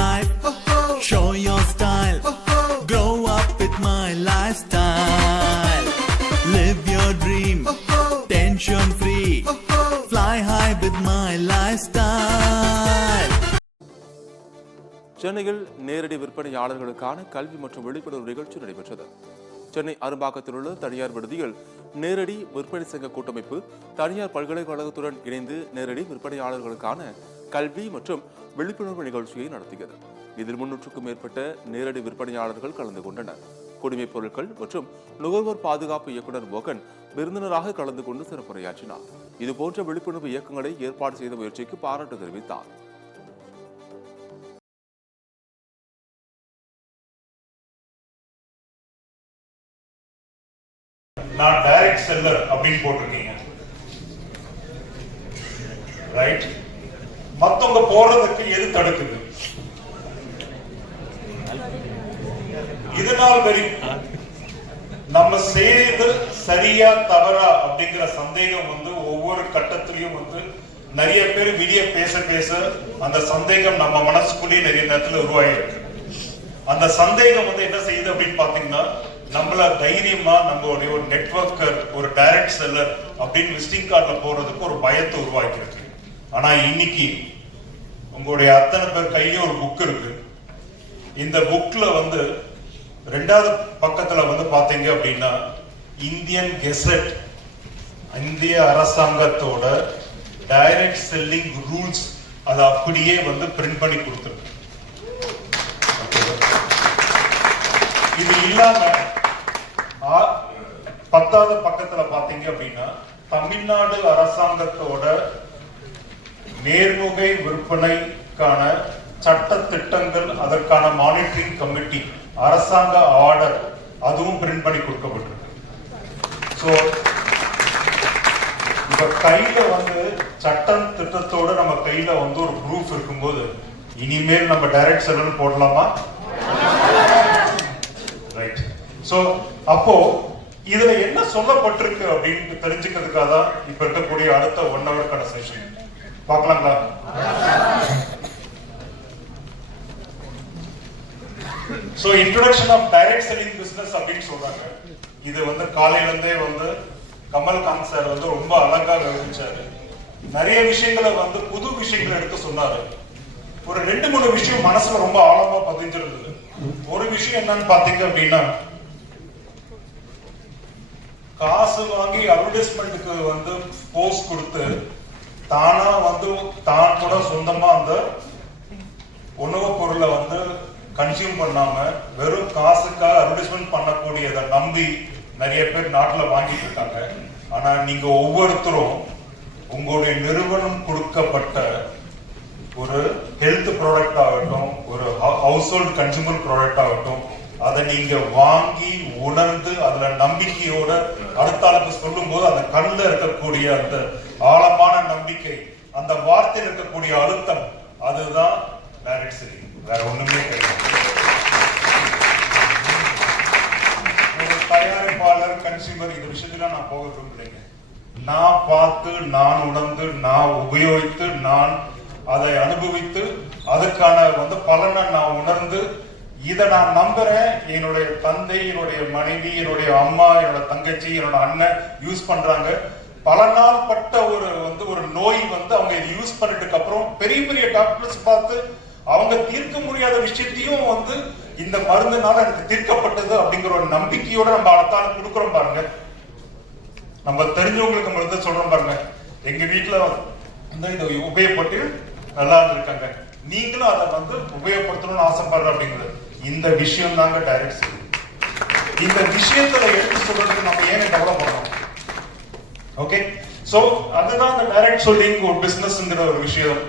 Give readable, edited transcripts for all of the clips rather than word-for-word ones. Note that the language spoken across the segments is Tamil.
life, show your style, grow up with my lifestyle. Live your dream, tension free, fly high with my lifestyle. சென்னையில் நேரடி விற்பனையாளர்களுக்கான கல்வி மற்றும் விழிப்புணர்வு நிகழ்ச்சி நடைபெற்றது. சென்னை அரும்பாக்கத்தில் உள்ள தனியார் விடுதியில் நேரடி விற்பனை சங்க கூட்டமைப்பு தனியார் பல்கலைக்கழகத்துடன் இணைந்து நேரடி விற்பனையாளர்களுக்கான கல்வி மற்றும் விழிப்புணர்வு நிகழ்ச்சியை நடத்தியது. இதில் 300க்கும் மேற்பட்ட நேரடி விற்பனையாளர்கள் கலந்து கொண்டனர். குடிமைப் பொருட்கள் மற்றும் நுகர்வோர் பாதுகாப்பு இயக்குநர் மோகன் விருந்தினராக கலந்து கொண்டு சிறப்புரையாற்றினார். இதுபோன்ற விழிப்புணர்வு இயக்கங்களை ஏற்பாடு செய்த முயற்சிக்கு பாராட்டு தெரிவித்தார். நான் டைரக்ட் செல்லர் அப்படின்னு போட்டிருக்கீங்க, ரைட்? மத்தவங்க போறதுக்கு எது தடுக்குது? இதனால் வரைக்கும் நம்ம செய்து சரியா தவறா அப்படிங்கிற சந்தேகம் ஒவ்வொரு கட்டத்திலையும் நிறைய பேர் வெளியே பேச பேச அந்த சந்தேகம் நம்ம மனசுக்குள்ளேயே நிறைய நேரத்தில் உருவாயிருக்கு. அந்த சந்தேகம் என்ன செய்யுது அப்படின்னு பாத்தீங்கன்னா, நம்மள தைரியமா நம்மளுடைய ஒரு நெட்வொர்க்கர், ஒரு டைரக்ட் செல்லர் அப்படின்னு விசிட்டிங் கார்டுல போறதுக்கு ஒரு பயத்தை உருவாக்கிருக்கு. ஆனா இன்னைக்கு உங்களுடைய அத்தனை பேர் கையில ஒரு புக் இருக்கு. இந்த புக்ல 2வது பக்கத்துல பாத்தீங்க அப்படின்னா, இந்தியன் கெசட், இந்திய அரசாங்கத்தோட டைரக்ட் செல்லிங் ரூல்ஸ் அதை அப்படியே பிரிண்ட் பண்ணி கொடுத்துருக்கு. இது இல்லாம 10வது பக்கத்துல பாத்தீங்க அப்படின்னா, தமிழ்நாடு அரசாங்கத்தோட நேர்முகை விற்பனைக்கான சட்ட திட்டங்கள், அதற்கான மானிட்டரிங் கமிட்டி, அரசாங்க ஆர்டர், அதுவும் பிரிண்ட் பண்ணி கொடுக்கப்பட்டிருக்கு. சோ இப்ப கையில சட்டம் திட்டத்தோட நம்ம கையில ஒரு ப்ரூஃப் இருக்கும்போது இனிமேல் நம்ம டைரக்ட் செல்லர் போடலாமா? ரைட். சோ அப்போ இதுல என்ன சொல்லப்பட்டிருக்கு அப்படின்னு தெரிஞ்சுக்கிறதுக்காக தான் இப்ப இருக்கக்கூடிய அடுத்த 1 ஹவருக்கான செஷன் பார்க்கலாங்களா? So introduction of direct selling business அப்படின்னு சொல்றாங்க. இது காலையில இருந்தே கமல்காந்த் சார் ரொம்ப அழகா விவரிச்சாரு. நிறைய விஷயங்களை புது விஷயங்களை எடுத்து சொன்னாரு. ஒரு 2-3 விஷயம் மனசுல ரொம்ப ஆழமா பதிஞ்சிருந்தது. ஒரு விஷயம் என்னன்னு பாத்தீங்க அப்படின்னா, காசு வாங்கி அட்வர்டைஸ்மெண்ட்டுக்கு போஸ்ட் கொடுத்து தானா தான் கூட சொந்தமா அந்த உணவு பொருளை கன்சியூம் பண்ணாம வெறும் காசுக்காக அட்வர்டைஸ்மெண்ட் பண்ணக்கூடியதை நம்பி நிறைய பேர் நாட்டுல வாங்கிட்டு இருக்காங்க. ஆனா நீங்க ஒவ்வொருத்தரும் உங்களுடைய நிறுவனம் கொடுக்கப்பட்ட ஒரு ஹெல்த் ப்ராடக்ட் ஆகட்டும், ஒரு ஹவுஸ் ஹோல்ட் கன்சூமர் ப்ராடக்ட் ஆகட்டும், அதை நீங்க வாங்கி உணர்ந்து அதுல நம்பிக்கையோட அடுத்த ஆளுக்கு சொல்லும் போது அந்த கண்ணில் இருக்கக்கூடிய அந்த ஆழமான நம்பிக்கை, அந்த வார்த்தையில் இருக்கக்கூடிய அழுத்தம், அதுதான் டைரக்ட் செல்லிங். வேற ஒண்ணுமே கிடையாது. ஒரு தயாரிப்பாளர், கன்சியூமர், இந்த விஷயத்துல நான் போக விரும்பலைங்க. நான் பார்த்து, நான் உணர்ந்து, நான் உபயோகித்து, நான் அதை அனுபவித்து, அதுக்கான பலனை நான் உணர்ந்து, இதை நான் நம்புறேன். என்னுடைய தந்தை, என்னுடைய மனைவி, என்னுடைய அம்மா, என்னோட தங்கச்சி, என்னோட அண்ணன் யூஸ் பண்றாங்க. பல நாள் பட்ட ஒரு நோய் அவங்க யூஸ் பண்ணிட்டு அப்புறம் பெரிய பெரிய டாக்டர்ஸ் பார்த்து அவங்க தீர்க்க முடியாத விஷயத்தையும் இந்த மருந்துனால எனக்கு தீர்க்கப்பட்டது அப்படிங்கிற ஒரு நம்பிக்கையோட நம்ம அடுத்தால கொடுக்குறோம் பாருங்க. நம்ம தெரிஞ்சவங்களுக்கு மருந்து சொல்றோம் பாருங்க. எங்க வீட்டுல இதை உபயோகப்பட்டு நல்லா இருக்காங்க, நீங்களும் அதை உபயோகப்படுத்தணும்னு ஆசைப்படுற அப்படிங்கிறது இந்த விஷயம் தாங்க டைரக்ட் செல்லிங். இந்த விஷயத்துல எடுத்து சொல்றதுக்கு நம்ம ஏன் டெவலப் பண்ணணும்? ஓகே, சோ அதுதான் இந்த டைரக்ட் செல்லிங் ஒரு பிசினஸ்ங்கிற ஒரு விஷயம்.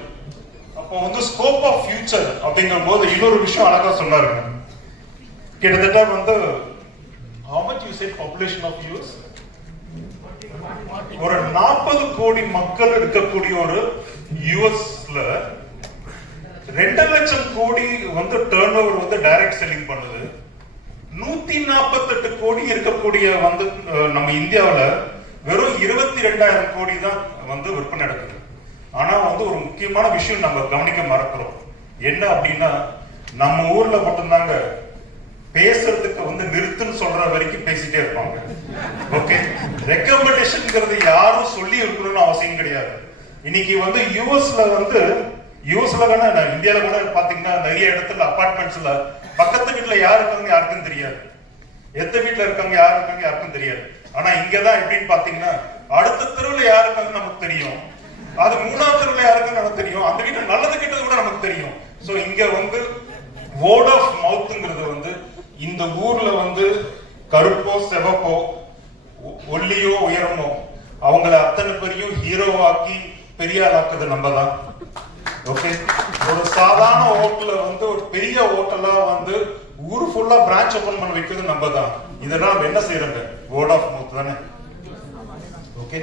அப்போ ஸ்கோப் ஆஃப் ஃபியூச்சர் அப்படிங்கிற போது இன்னொரு விஷயம் அழகா சொன்னாருங்க. கிட்டத்தட்ட how much you said population of US? ஒரு 40 கோடி மக்கள் இருக்கக்கூடிய ஒரு யுஎஸ்ல 2 லட்சம் கோடி டர்ன் ஓவர் டைரக்ட் செல்லிங் பண்ணுது. 148 கோடி இருக்கக்கூடிய நம்ம இந்தியாவில வெறும் 22,000 கோடி தான் விற்பனை நடக்குது. ஆனா ஒரு முக்கியமான விஷயம் நம்ம கவனிக்க மறக்கிறோம். என்ன அப்படின்னா நம்ம ஊர்ல மட்டும்தாங்க பேசுறதுக்கு வந்து நிறுத்துன்னு சொல்ற வரைக்கும் பேசிட்டே இருப்பாங்க. ஓகே, ரெக்கமெண்டேஷன்ங்கிறது யாரும் சொல்லி இருக்கணும்னு அவசியம் கிடையாது. இன்னைக்கு வந்து யூஎஸ்ல வேணா இந்தியால கூட பாத்தீங்கன்னா நிறைய இடத்துல அபார்ட்மெண்ட்ஸ்ல பக்கத்து வீட்டுல யாரு இருக்காங்க யாருக்கும் தெரியாது, எந்த வீட்டுல இருக்காங்க யாரு இருக்காங்க யாருக்கும் தெரியாது. ஆனா இங்கதான் எப்படின்னு பாத்தீங்கன்னா அடுத்த தெருவுல யாரு இருக்காங்க நமக்கு தெரியும், அது 3ஆவது தெருவுல யாருக்குன்னு நமக்கு தெரியும், அந்த வீட்டுல நல்லது கெட்டது கூட நமக்கு தெரியும். சோ இங்க வந்து வேர்ட் ஆஃப் மவுத்ங்கிறது வந்து இந்த ஊர்ல வந்து கருப்போ செவப்போ ஒல்லியோ உயரமோ அவங்கள அத்தனை பேரையும் ஹீரோவாக்கி பெரிய ஆளாக்குது நம்ம தான். ஓகே, ஒரு சாதாரண ஹோட்டல வந்து ஒரு பெரிய ஹோட்டலா வந்து ஊர் ஃபுல்லா பிரான்ச் ஓபன் பண்ண வைக்கிறது நம்ம தான். இதெல்லாம் என்ன செய்யறாங்க? வேர்ட் ஆஃப் மவுத் தானே. ஓகே,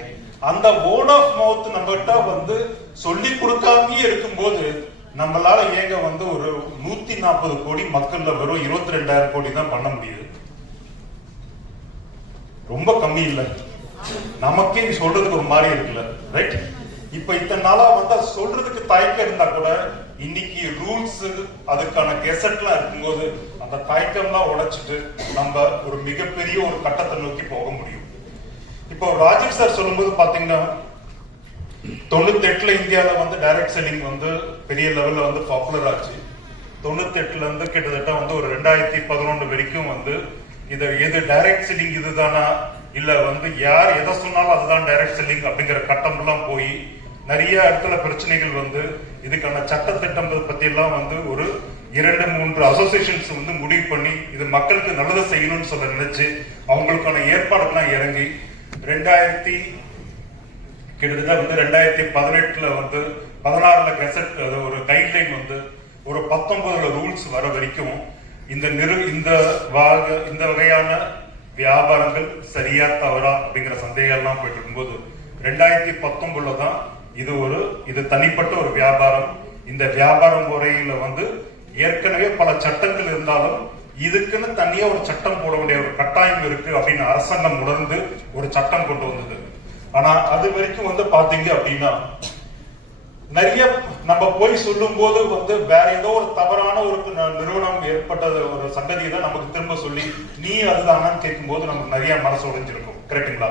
அந்த வேர்ட் ஆஃப் மவுத் நம்மகிட்ட வந்து சொல்லி கொடுக்காமயே இருக்கும்போது நம்மளால ஏங்க வந்து ஒரு 140 கோடி மக்கள்ல வெறும் 22,000 கோடி தான் பண்ண முடியுது. ரொம்ப கம்மி இல்ல, நமக்கே சொல்றதுக்கு ஒரு மாதிரி இருக்குல்ல, ரைட்? இப்ப இத்தனை நாளா வந்து சொல்றதுக்கு தயக்கம் இருந்தா கூட இன்னைக்கு ரூல்ஸ் அதுக்கான கெசட்லாம் இருக்கும்போது அந்த தயக்கம்லாம் உடைச்சிட்டு நம்ம ஒரு மிகப்பெரிய ஒரு கட்டத்தை நோக்கி போக முடியும். இப்போ ராஜீவ் சார் சொல்லும்போது பாத்தீங்கன்னா 98ல இந்தியால வந்து டைரக்ட் செல்லிங் வந்து பெரிய லெவல்ல வந்து பாப்புலர் ஆச்சு. 98ல இருந்து கிட்டத்தட்ட வந்து ஒரு 2011 வரைக்கும் வந்து எது டைரக்ட் செல்லிங் இதுதானா இல்ல வந்து யார் எதை சொன்னாலும் அதுதான் டைரக்ட் செல்லிங் அப்படிங்கிற கட்டம் எல்லாம் போய் நிறைய இடத்துல பிரச்சனைகள் வந்து இதுக்கான சட்டத்திட்டம் பத்தி எல்லாம் வந்து ஒரு 2-3 அசோசியேஷன்ஸ் வந்து முடிவு பண்ணி இது மக்களுக்கு நல்லதை செய்யணும்னு சொல்ல நினைச்சு அவங்களுக்கான ஏற்பாடுலாம் இறங்கி கிட்டத்தட்ட வந்து 2018ல வந்து 16ல கெசட் ஒரு கைட்லைன் வந்து ஒரு 19ல ரூல்ஸ் வர வரைக்கும் இந்த வகையான வியாபாரங்கள் சரியா தவறா அப்படிங்கிற சந்தேகம் எல்லாம் போயிட்டு இருக்கும்போது 2019ல தான் இது தனிப்பட்ட ஒரு வியாபாரம். இந்த வியாபார முறையில வந்து ஏற்கனவே பல சட்டங்கள் இருந்தாலும் இதுக்குன்னு தனியா ஒரு சட்டம் போட வேண்டிய ஒரு கட்டாயம் இருக்கு அப்படின்னு அரசாங்கம் உணர்ந்து ஒரு சட்டம் கொண்டு வந்தது. ஆனா அது வரைக்கும் வந்து பாத்தீங்க அப்படின்னா நிறைய நம்ம போய் சொல்லும் போது வந்து வேற ஏதோ ஒரு தவறான ஒரு நிறுவனம் ஏற்பட்ட ஒரு சங்கதியை தான் நமக்கு திரும்ப சொல்லி நீ அதுதானான்னு கேட்கும் போது நமக்கு நிறைய மனசு உடைஞ்சிருக்கும். கரெக்டுங்களா?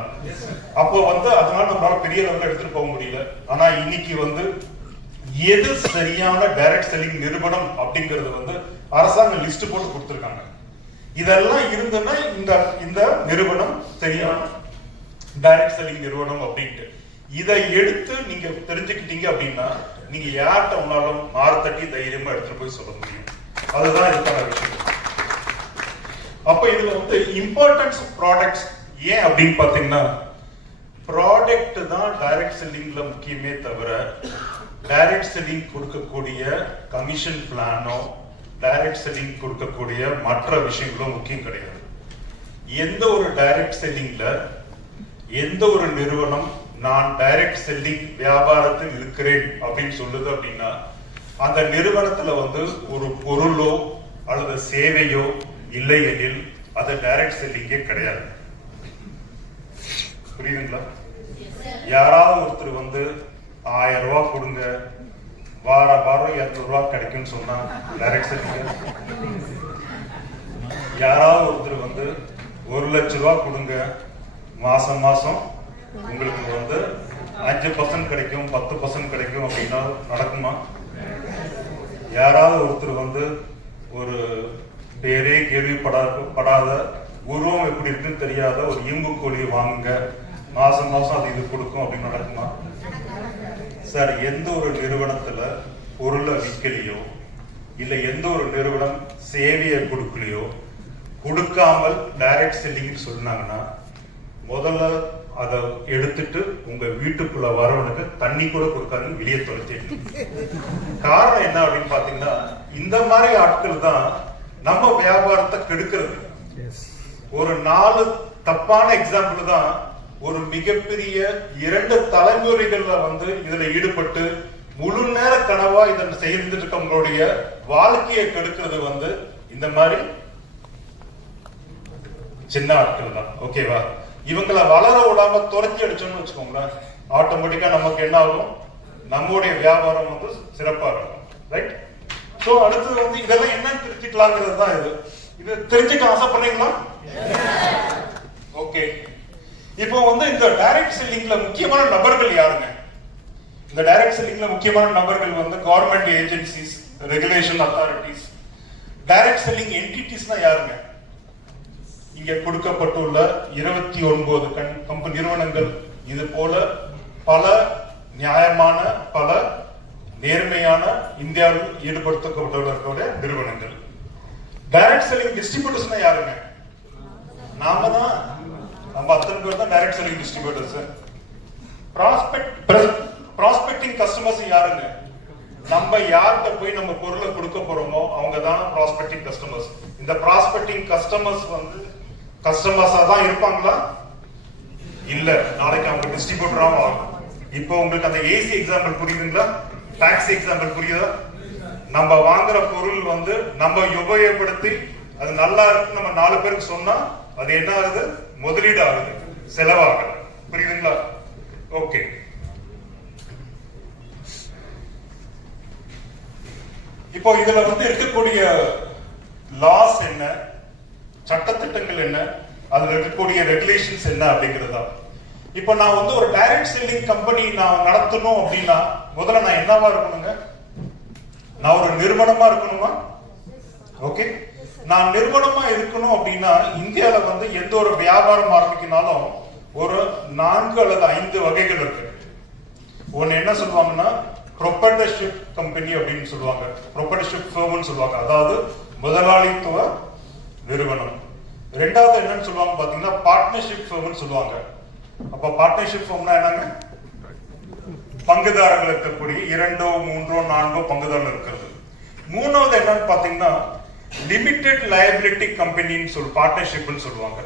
அப்போ வந்து அதனால நம்மளால பெரிய லெவலில் எடுத்துட்டு போக முடியல. ஆனா இன்னைக்கு வந்து எது சரியான டைரக்ட் செல்லிங் நிறுவனம் அப்படிங்கறது வந்து அரசாங்கம் லிஸ்ட் போட்டு கொடுத்திருக்காங்க. இதெல்லாம் இருந்ததுன்னா இந்த நிறுவனம் சரியான டைரக்ட் செல்லிங் நிறுவனம் அப்படின்ட்டு இதை எடுத்து நீங்க தெரிஞ்சுக்கிட்டீங்க அப்படின்னா நீங்க யார்கிட்ட உன்னாலும் மார்த்தட்டி தைரியமா எடுத்துட்டு போய் சொல்ல முடியும். அதுதான் இதுக்கான விஷயம். அப்ப இதுல வந்து இம்பார்ட்டன்ஸ் ஆஃப் ப்ராடக்ட்ஸ் ஏன் அப்படின்னு பாத்தீங்கன்னா ப்ராடக்ட் தான் டைரக்ட் செல்லிங்ல முக்கியமே தவிர டைரக்ட் செல்லிங் கொடுக்கக்கூடிய கமிஷன் பிளானோ டைரக்ட் செல்லிங் கொடுக்கக்கூடிய மற்ற விஷயங்களும் முக்கியம் கிடையாது. எந்த ஒரு டைரக்ட் செல்லிங்ல எந்த ஒரு நிறுவனம் நான் டைரக்ட் செல்லிங் வியாபாரத்தில் இருக்கிறேன் அப்படின்னு சொல்லுது அப்படின்னா அந்த நிறுவனத்துல வந்து ஒரு பொருளோ அல்லது சேவையோ இல்லை எனில் அது டைரக்ட் செல்லிங்கே கிடையாது. புரியுதுங்களா? யாராவது ஒருத்தர் வந்து 1000 ரூபாய் கொடுங்க வாரம் 200 ரூபாய் கிடைக்கும்னு சொன்னா டைரக்ட் செல்லிங். யாராவது ஒருத்தர் வந்து 1 லட்சம் ரூபாய் கொடுங்க மாசம் உங்களுக்கு வந்து 5% கிடைக்கும் 10% கிடைக்கும் அப்படின்னா நடக்குமா? யாராவது ஒருத்தர் வந்து ஒரு பேரே கேள்விப்படாத உருவம் எப்படி இருக்குன்னு தெரியாத ஒரு இரும்பு கோழியை வாங்குங்க மாசம் அது இது கொடுக்கும் அப்படின்னு நடக்குமா? சார், எந்த ஒரு நிறுவனத்துல பொருளை விற்கலையோ இல்ல எந்த ஒரு நிறுவனம் சேவையை கொடுக்கலையோ கொடுக்காமல் டைரக்ட் செல்லிங் சொன்னாங்கன்னா முதல்ல அதை எடுத்துட்டு உங்க வீட்டுக்குள்ள வரவனுக்கு தண்ணி கூட கொடுக்காது வெளியே தொலைச்சிட்டு. காரணம் என்ன அப்படின்னு பாத்தீங்கன்னா இந்த மாதிரி ஆட்கள் தான் நம்ம வியாபாரத்தை கெடுக்கிறது. ஒரு 4 தப்பான எக்ஸாம்பிள் தான் ஒரு மிகப்பெரிய 2 தலைமுறைகள்ல வந்து இதுல ஈடுபட்டு முழு நேர கனவா இதை செய்துட்டு இருக்கவங்களுடைய வாழ்க்கையை கெடுக்கிறது வந்து இந்த மாதிரி சின்ன ஆட்கள் தான். ஓகேவா? இவங்களை வளர விடாம துரத்தி அடிச்சோம்னு வச்சுக்கோங்களேன், ஆட்டோமேட்டிக்கா நமக்கு என்ன ஆகும்? நம்முடைய வியாபாரம் வந்து சிறப்பா இருக்கும். ரைட்? சோ சோ அடுத்தது வந்து இதெல்லாம் என்னன்னு தெரிஞ்சுக்கலாங்கிறது தான் இது தெரிஞ்சுக்க ஆசைப்படுறீங்களா? ஓகே. இப்போ வந்து இந்த டைரக்ட் செல்லிங்ல முக்கியமான நபர்கள் யாருங்க? இந்த டைரக்ட் செல்லிங்ல முக்கியமான நபர்கள் வந்து government agencies, regulation authorities. Direct selling என்டிட்டிஸ்னா யாருங்க? இங்க கொடுக்கப்பட்டுள்ள 29 கம்பெனி நிறுவனங்கள். இது போல பல நியாயமான, பல நேர்மையான இந்தியாவில் ஈடுபடுத்தப்பட்டுள்ள நிறுவனங்கள். டைரக்ட் செல்லிங் டிஸ்ட்ரிபியூட்டர்ஸ்னா யாருங்க? நாம தான். நம்ம அத்தனை பேர் தான் direct selling distributors. Prospecting customers யாருங்க? நம்ம யார்கிட்ட போய் நம்ம பொருளை கொடுக்க போறோமோ அவங்க தான் ப்ராஸ்பெக்டிங் கஸ்டமர்ஸ். இந்த ப்ராஸ்பெக்டிங் கஸ்டமர்ஸ் வந்து கஸ்டமர்ஸா தான் இருப்பாங்களா? இல்ல, நாளைக்கு அவங்க டிஸ்ட்ரிபியூட்டரா ஆகும். இப்போ உங்களுக்கு அந்த ஏசி எக்ஸாம்பிள் புரியுதுங்களா? டாக்ஸி எக்ஸாம்பிள் புரியுதா? நம்ம வாங்குற பொருள் வந்து நம்ம உபயோகப்படுத்தி அது நல்லா இருக்கு நம்ம 4 பேருக்கு சொன்னா அது என்ன ஆகுது? முதலீடு ஆகுது, செலவாகுது. புரியுதுங்களா? ஓகே. இப்போ இதுல வந்து இருக்கக்கூடிய லாஸ் என்ன, சட்டத்திட்டங்கள் என்ன, அதுல இருக்கக்கூடிய ரெகுலேஷன்ஸ் என்ன அப்படிங்கறதா. இப்போ நான் வந்து ஒரு டைரக்ட் செல்லிங் கம்பெனி நான் நடத்தணும் அப்படின்னா முதல்ல நான் என்னவா இருக்கணுங்க? நான் ஒரு நிறுவனமா இருக்கணுமா? ஓகே. நான் நிறுவனமா இருக்கணும் அப்படின்னா இந்தியால வந்து எந்த ஒரு வியாபாரம் ஆரம்பிக்கினாலும் ஒரு 4 அல்லது 5 வகைகள் இருக்கு. ஒன்னு என்ன சொல்லுவாங்கன்னா ப்ரொப்ரைட்டர்ஷிப் கம்பெனி அப்படின்னு சொல்லுவாங்க, ப்ரொப்ரைட்டர்ஷிப் ஃபர்ம்னு சொல்லுவாங்க, அதாவது முதலாளித்துவ நிறுவனம். ரெண்டாவது என்னன்னு சொல்லுவாங்க பாத்தீங்கன்னா பார்ட்னர்ஷிப் ஃபர்ம்னு சொல்லுவாங்க. அப்ப பார்ட்னர்ஷிப் ஃபர்ம்னா என்னங்க? பங்குதாரர்கள் இருக்கக்கூடிய 2, 3, 4 பங்குதாரர்கள் இருக்கிறது. மூணாவது என்னன்னு பாத்தீங்கன்னா லிமிடெட் லயபிலிட்டி கம்பெனின்னு சொல்லி பார்ட்னர்ஷிப்னு சொல்லுவாங்க.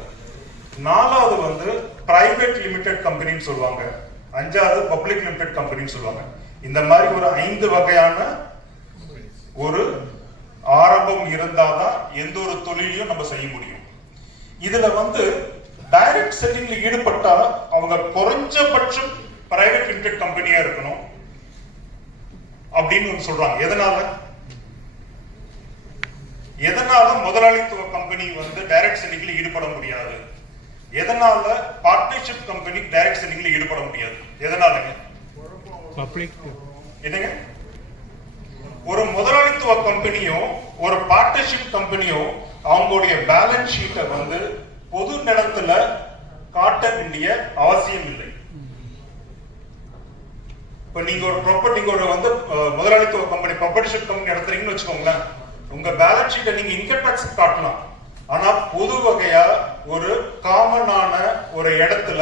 நாலாவது வந்து பிரைவேட் லிமிடெட் கம்பெனின்னு சொல்லுவாங்க. அஞ்சாவது பப்ளிக் லிமிடெட் கம்பெனின்னு சொல்லுவாங்க. இந்த மாதிரி ஒரு 5 வகையான ஒரு ஆரம்பம் இருந்தாதான் எந்த ஒரு தொழிலையும் நம்ம செய்ய முடியும். இதுல வந்து டைரக்ட் செல்லிங்ல ஈடுபட்டா அவங்க குறைஞ்சபட்சம் பிரைவேட் லிமிடெட் கம்பெனியா இருக்கணும் அப்படின்னு சொல்றாங்க. எதனால முதலாளித்துவ கம்பெனி வந்து டைரக்ட் செல்லிங்ல ஈடுபட முடியாது? எதனால பார்ட்னர்ஷிப் கம்பெனி டைரக்ட் செல்லிங்ல ஈடுபட முடியாது? எதனாலங்க? என்னங்க? ஒரு முதலாளித்துவ கம்பெனியோ ஒரு பார்ட்னர்ஷிப் கம்பெனியோ அவங்களுடைய பேலன்ஸ் ஷீட்டை வந்து பொது நிலத்துல காட்ட வேண்டிய அவசியம் இல்லை. இப்ப நீங்க ஒரு ப்ராப்பர்ட்டி வந்து முதலாளித்துவ கம்பெனி பார்ட்னர்ஷிப் கம்பெனி நடத்துறீங்கன்னு வச்சுக்கோங்களேன், உங்க பேலன்ஸ் ஷீட்டை நீங்க இன்கம் டாக்ஸ் காட்டலாம். ஆனா பொது வகையா ஒரு காமனான ஒரு இடத்துல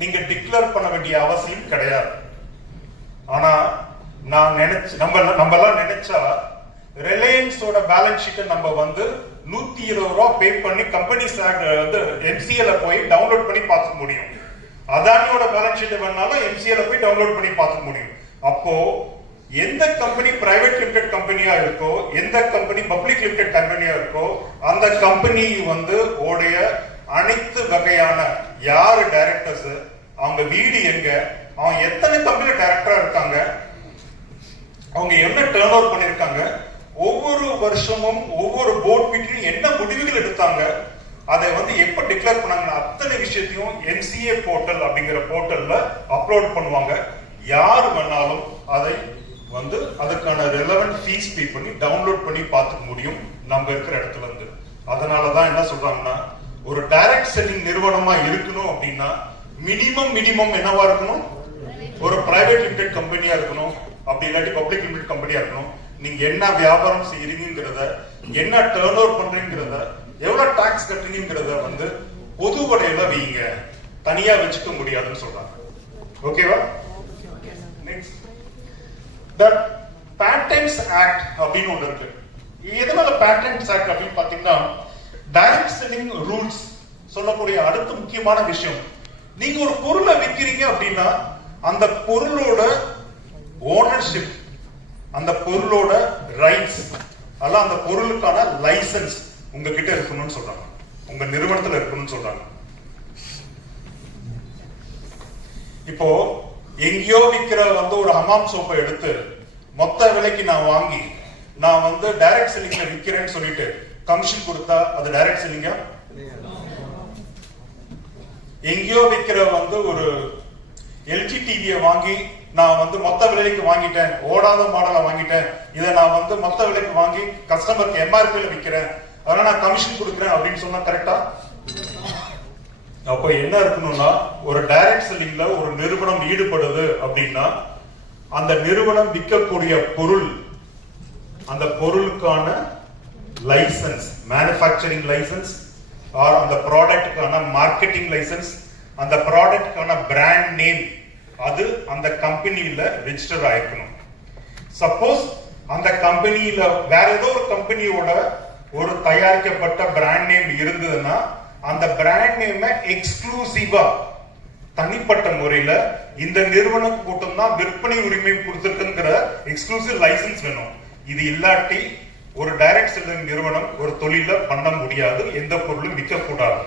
நீங்க டிக்ளேர் பண்ண வேண்டிய அவசியம் கிடையாது. ஆனா நான் நம்ம எல்லாம் நினைச்சா ரிலையன்ஸோட பேலன்ஸ் ஷீட்டை நம்ம வந்து 120 ரூபாய் பே பண்ணி கம்பெனிஸ் வந்து எம்சிஎல போய் டவுன்லோட் பண்ணி பார்க்க முடியும். அதானியோட பேலன்ஸ் ஷீட் வேணாலும் எம்சிஎல போய் டவுன்லோட் பண்ணி பார்க்க முடியும். அப்போ எந்த கம்பெனி பிரைவேட் லிமிடெட் கம்பெனியா இருக்கோ, எந்த கம்பெனி பப்ளிக் லிமிடெட் கம்பெனியா இருக்கோ, அந்த கம்பெனி வந்து உடைய அனைத்து வகையான யாரு டைரக்டர்ஸ், அவங்க வீடு எங்க, அவங்க எத்தனை கம்பெனி டைரக்டரா இருக்காங்க, அவங்க என்ன டர்ன் ஓவர் பண்ணிருக்காங்க, ஒவ்வொரு வருஷமும் ஒவ்வொரு போர்ட் மீட்டிங் என்ன முடிவுகள் எடுத்தாங்க, அதை வந்து எப்ப டிக்ளேர் பண்ணாங்க, அத்தனை விஷயத்தையும் என்சிஏ போர்ட்டல் அப்படிங்கிற போர்ட்டல்ல அப்லோட் பண்ணுவாங்க. யார் வேணாலும் அதை வந்து அதுக்கான ரெலவென்ட் ஃபீஸ் பே பண்ணி டவுன்லோட் பண்ணி பார்த்துக்க முடியும் நம்ம இருக்கிற இடத்துல இருந்து. அதனாலதான் என்ன சொல்றாங்கன்னா ஒரு டைரக்ட் செல்லிங் நிறுவனமா இருக்கணும் அப்படின்னா மினிமம் என்னவா இருக்கணும்? ஒரு பிரைவேட் லிமிடெட் கம்பெனியா இருக்கணும், அப்படி இல்லாட்டி பப்ளிக் லிமிடெட் கம்பெனியா இருக்கணும். நீங்க என்ன வியாபாரம் செய்யறீங்கிறத, என்ன டர்ன் ஓவர் பண்றீங்கிறத, எவ்வளவு டாக்ஸ் கட்டுறீங்கிறத வந்து பொது வடையில வைங்க, தனியா வச்சுக்க முடியாதுன்னு சொல்றாங்க. ஓகேவா? நெக்ஸ்ட், தி பேட்டன்ட்ஸ் ஆக்ட் அப்படின்னு ஒன்று இருக்கு. எதனால பேட்டன்ட்ஸ் ஆக்ட் அப்படின்னு பாத்தீங்கன்னா டைரக்ட் செல்லிங் ரூல்ஸ் சொல்லக்கூடிய அடுத்த முக்கியமான விஷயம், நீங்க ஒரு பொருளை விற்கிறீங்க அப்படின்னா அந்த பொருளோட ஓனர்ஷிப், அந்த பொருளோட ரைட்ஸ், அல்ல அந்த பொருளுக்கான லைசன்ஸ் உங்ககிட்ட இருக்கணும்னு சொல்றாங்க, உங்க நிறுவனத்துல இருக்கணும்னு சொல்றாங்க. இப்போ எங்கேயோ விற்கிற வந்து ஒரு ஹமாம் சோப்பை எடுத்து மொத்த விலைக்கு நான் வாங்கி நான் வந்து டைரக்ட் செல்லிங்ல விக்கிறேன்னு சொல்லிட்டு கமிஷன் கொடுத்தா அது டைரக்ட் செல்லிங்கா? எங்கேயோ விக்கிற வந்து ஒரு எல்ஜி டிவியை வாங்கி நான் வந்து மொத்த விலைக்கு வாங்கிட்டேன், ஓடாத மாடலை வாங்கிட்டேன், இதை நான் வந்து மொத்த விலைக்கு வாங்கி கஸ்டமருக்கு எம்ஆர்பில விக்கிறேன், அதனால நான் கமிஷன் கொடுக்குறேன் அப்படின்னு சொன்னா கரெக்டா? அப்ப என்ன இருக்கணும்னா, ஒரு டைரக்ட் செல்லிங்ல ஒரு நிறுவனம் ஈடுபடுது அப்படின்னா அந்த நிறுவனம் விற்கக்கூடிய பொருள், அந்த பொருளுக்கான லைசன்ஸ், மேனுஃபேக்சரிங் லைசன்ஸ், ஆர் அந்த ப்ராடக்ட்டுக்கான மார்க்கெட்டிங் லைசன்ஸ், அந்த ப்ராடக்ட்டுக்கான பிராண்ட் நேம், அது அந்த கம்பெனியில ரெஜிஸ்டர் ஆயிருக்கணும். சப்போஸ் அந்த கம்பெனியில வேற ஏதோ ஒரு கம்பெனியோட ஒரு தயாரிக்கப்பட்ட பிராண்ட் நேம் இருந்ததுன்னா அந்த பிராண்ட் நேம் எக்ஸ்க்ளூசிவா தனிப்பட்ட முறையில இந்த நிறுவனம் கூட்டம் தான் விற்பனை உரிமை கொடுத்திருக்குங்கிற எக்ஸ்க்ளூசிவ் லைசன்ஸ் வேணும். இது இல்லாட்டி ஒரு டைரக்ட் செல்லிங் நிறுவனம் ஒரு தொழில பண்ண முடியாது, எந்த பொருளும் விற்க கூடாது.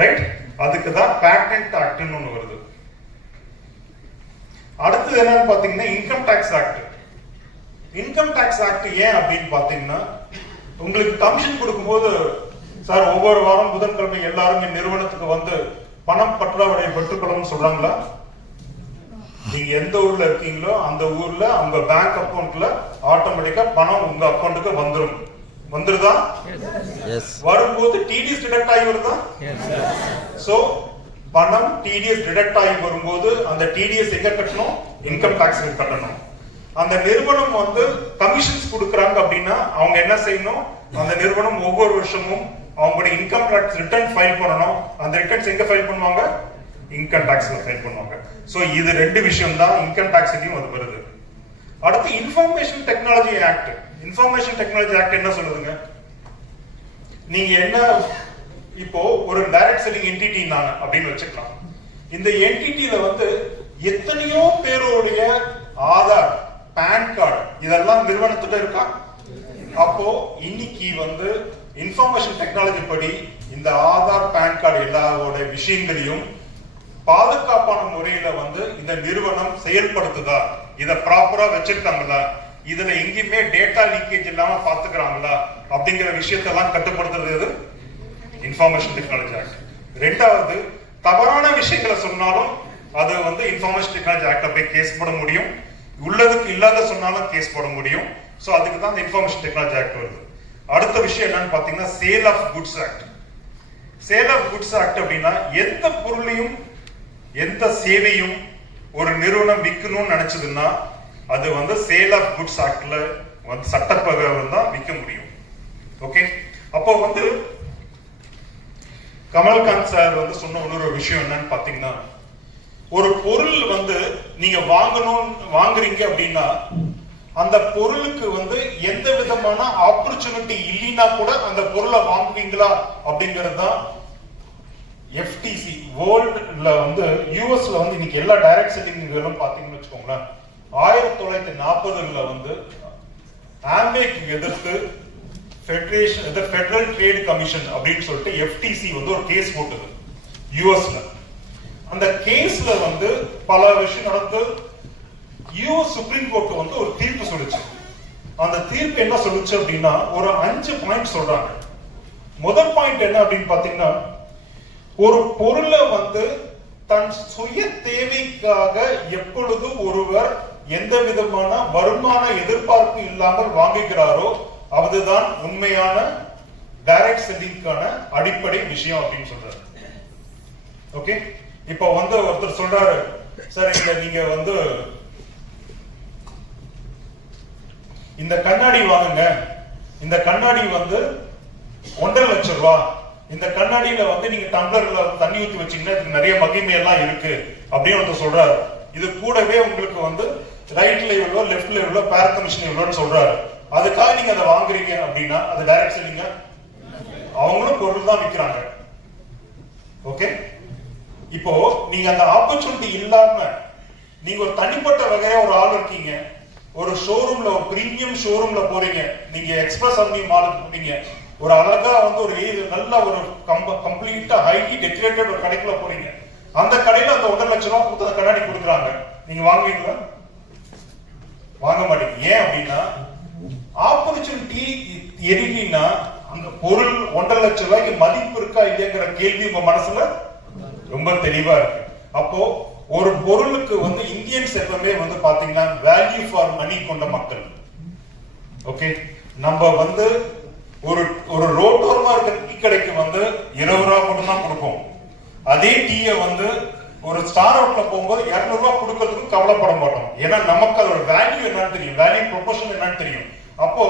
ரைட்? அதுக்கு தான் பேட்டன்ட் ஆக்ட்னு ஒண்ணு வருது. அடுத்து என்னன்னு பாத்தீங்கன்னா income tax act. Income tax act ஏன் அப்படின்னு பாத்தீங்கன்னா, உங்களுக்கு கமிஷன் கொடுக்கும்போது சார் ஒவ்வொரு வாரம் புதன்கிழமை எல்லாரும் நிறுவனத்துக்கு வந்து பணம் பற்றாக்குறை பெற்றுக்கொள்ளணும்னு சொல்றாங்களா? நீங்க எந்த ஊர்ல இருக்கீங்களோ அந்த ஊர்ல உங்க பேங்க் அக்கவுண்ட்ல ஆட்டோமேட்டிக்கா பணம் உங்க அக்கவுண்ட்டுக்கு வந்துருதா? வரும்போது டிடிஎஸ் டிடக்ட் ஆகி வருதா? சோ பணம் டிடிஎஸ் டிடக்ட் ஆகி வரும்போது அந்த டிடிஎஸ் எங்க கட்டணும்? இன்கம் டாக்ஸ் கட்டணும். அந்த நிறுவனம் வந்து கமிஷன்ஸ் கொடுக்கறாங்க அப்படின்னா அவங்க என்ன செய்யணும்? அந்த நிறுவனம் ஒவ்வொரு வருஷமும் அவங்களுடைய இன்கம் டாக்ஸ் ரிட்டர்ன் ஃபைல் பண்ணணும். அந்த ரிட்டர்ன்ஸ் எங்க ஃபைல் பண்ணுவாங்க? இன்கம் டாக்ஸ்ல ஃபைல் பண்ணுவாங்க. சோ இது ரெண்டு விஷயம் தான் இன்கம் டாக்ஸ்லயும் அது வருது. அடுத்து information technology act. Information technology act என்ன சொல்லுதுங்க? நீங்க என்ன இப்போ ஒரு டைரக்ட் செல்லிங் என்டிட்டி நான் அப்படின்னு வச்சுக்கலாம். இந்த என்டிட்டில வந்து எத்தனையோ பேருடைய ஆதார், பான் கார்டு இதெல்லாம் நிறுவனத்துல இருக்கா? அப்போ இன்னைக்கு வந்து இன்ஃபர்மேஷன் டெக்னாலஜி படி இந்த ஆதார், பான் கார்டு எல்லாரோட விஷயங்களையும் பாதுகாப்பான முறையில வந்து இந்த நிறுவனம் செயல்படுத்துதா, இத ப்ராப்பரா வச்சிருக்காங்களா, இதுல எங்கேயுமே டேட்டா லீக்கேஜ் இல்லாம பாத்துக்கிறாங்களா அப்படிங்கிற விஷயத்தெல்லாம் கட்டுப்படுத்துறது இன்ஃபர்மேஷன் டெக்னாலஜி ஆக்ட். ரெண்டாவது, தவறான விஷயங்களை சொன்னாலும் அது வந்து இன்ஃபர்மேஷன் டெக்னாலஜி ஆக்ட்ல போய் கேஸ் போட முடியும். உள்ளதுக்கு இல்லாத சொன்னாலும் கேஸ் போட முடியும். சோ அதுக்கு தான் இந்த இன்ஃபர்மேஷன் டெக்னாலஜி ஆக்ட் வருது. அடுத்த விஷயம் என்னன்னு பாத்தீங்கன்னா sale of goods act. Sale of goods act அப்படின்னா எந்த பொருளையும் எந்த சேவையும் ஒரு நிறுவனம் விற்கணும்னு நினைச்சதுன்னா அது வந்து சேல் ஆஃப் குட்ஸ் ஆக்ட்ல வந்து சட்டப்பிரகாரம் தான் விற்க முடியும். ஓகே, அப்போ வந்து கமல்காந்த் சார் வந்து சொன்ன இன்னொரு விஷயம் என்னன்னு பாத்தீங்கன்னா, ஒரு பொருள் வந்து நீங்க வாங்குறீங்க அப்படின்னா அந்த பொருளுக்கு வந்து எந்த விதமான ஆப்பர்ச்சுனிட்டி இல்லைன்னா கூட அந்த பொருளை வாங்குவீங்களா அப்படிங்கிறது தான் எஃப்டிசி. வேர்ல்டுல வந்து யூஎஸ்ல வந்து இன்னைக்கு எல்லா டைரக்ட் செல்லிங்களும் பாத்தீங்கன்னு வச்சுக்கோங்களேன், 1940ல வந்து ஆம்பேக்கு எதிர்த்து ஃபெடரல் ட்ரேட் கமிஷன் அப்படின்னு சொல்லிட்டு எஃப்டிசி வந்து ஒரு கேஸ் போட்டது யூஎஸ்ல. அந்த கேஸ்ல வந்து பல விஷயம் நடந்து யூஎஸ் சுப்ரீம் கோர்ட் வந்து ஒரு தீர்ப்பு சொல்லுச்சு. அந்த தீர்ப்பு என்ன சொல்லுச்சு அப்படின்னா ஒரு 5 பாயிண்ட் சொல்றாங்க. முதல் பாயிண்ட் என்ன அப்படின்னு பாத்தீங்கன்னா, ஒரு பொருளை வந்து தன் சுய தேவைக்காக எப்பொழுது ஒருவர் எந்த விதமான வருமான எதிர்பார்ப்பு இல்லாமல் வாங்குகிறாரோ அதுதான் உண்மையான டைரக்ட் செல்லிங்கான அடிப்படை விஷயம் அப்படின்னு சொல்றாரு. ஓகே, இப்போ வந்து ஒருத்தர் சொல்றாரு, சார் இந்த நீங்க வந்து இந்த கண்ணாடி வாங்குங்க, இந்த கண்ணாடி வந்து 1.5 லட்சம் ரூபாய், இந்த கண்ணாடியில வந்து நீங்க டம்ளர்ல தண்ணி ஊத்தி வச்சீங்கன்னா இதுக்கு நிறைய மகிமை எல்லாம் இருக்கு அப்படின்னு ஒருத்தர் சொல்றாரு. இது கூடவே உங்களுக்கு வந்து ரைட்ல எவ்வளோ, லெஃப்ட்ல எவ்வளோ, பேர் கமிஷன் எவ்வளோன்னு சொல்றாரு. அதுக்காக நீங்க அதை வாங்குறீங்க அப்படின்னா அது டைரக்ட் செல்லிங்க? அவங்களும் பொருள் தான் விற்கிறாங்க. ஓகே, இப்போ நீங்க அந்த ஆப்பர்ச்சுனிட்டி இல்லாம நீங்க ஒரு தனிப்பட்ட வகையா ஒரு ஆள் இருக்கீங்க, ஒரு ஷோரூம்ல, ஒரு பிரீமியம் ஷோரூம்ல போறீங்க, நீங்க எக்ஸ்பிரஸ் அவென்யூ மாலுக்கு போறீங்க, ஒரு அழகா வந்து ஒரு நல்ல ஒரு கம்ப்ளீட்டா ஹைலி டெக்கரேட்டட் ஒரு கடைக்குள்ள போறீங்க, அந்த கடையில அந்த 1.5 லட்சம் ரூபாய் கொடுத்து கண்ணாடி கொடுக்குறாங்க, நீங்க வாங்குவீங்களா? வாங்க மாட்டீங்க. ஏன் அப்படின்னா ஆப்பர்ச்சுனிட்டி எதுனா அந்த பொருள் 1.5 லட்சம் ரூபாய்க்கு மதிப்பு இருக்கா இல்லையாங்கிற கேள்வி உங்க மனசுல ரொம்ப தெளிவா இருக்கு. அப்போ ஒரு பொருளுக்கு வந்து இந்தியன்ஸ் எப்பவுமே வந்து பாத்தீங்கன்னா வேல்யூ ஃபார் மணி கொண்ட மக்கள். ஓகே, நம்ம வந்து ஒரு ரோட்டோரமா இருக்க டீ கடைக்கு வந்து 20 ரூபாய் மட்டும் தான் கொடுப்போம். அதே டீயை வந்து ஒரு ஸ்டார் அவுட்ல போகும்போது 200 ரூபாய் கொடுக்கறதுக்கு கவலைப்பட மாட்டோம். ஏன்னா நமக்கு அதோட வேல்யூ என்னன்னு தெரியும், வேல்யூ ப்ரொபோர்ஷன் என்னன்னு தெரியும். அப்போ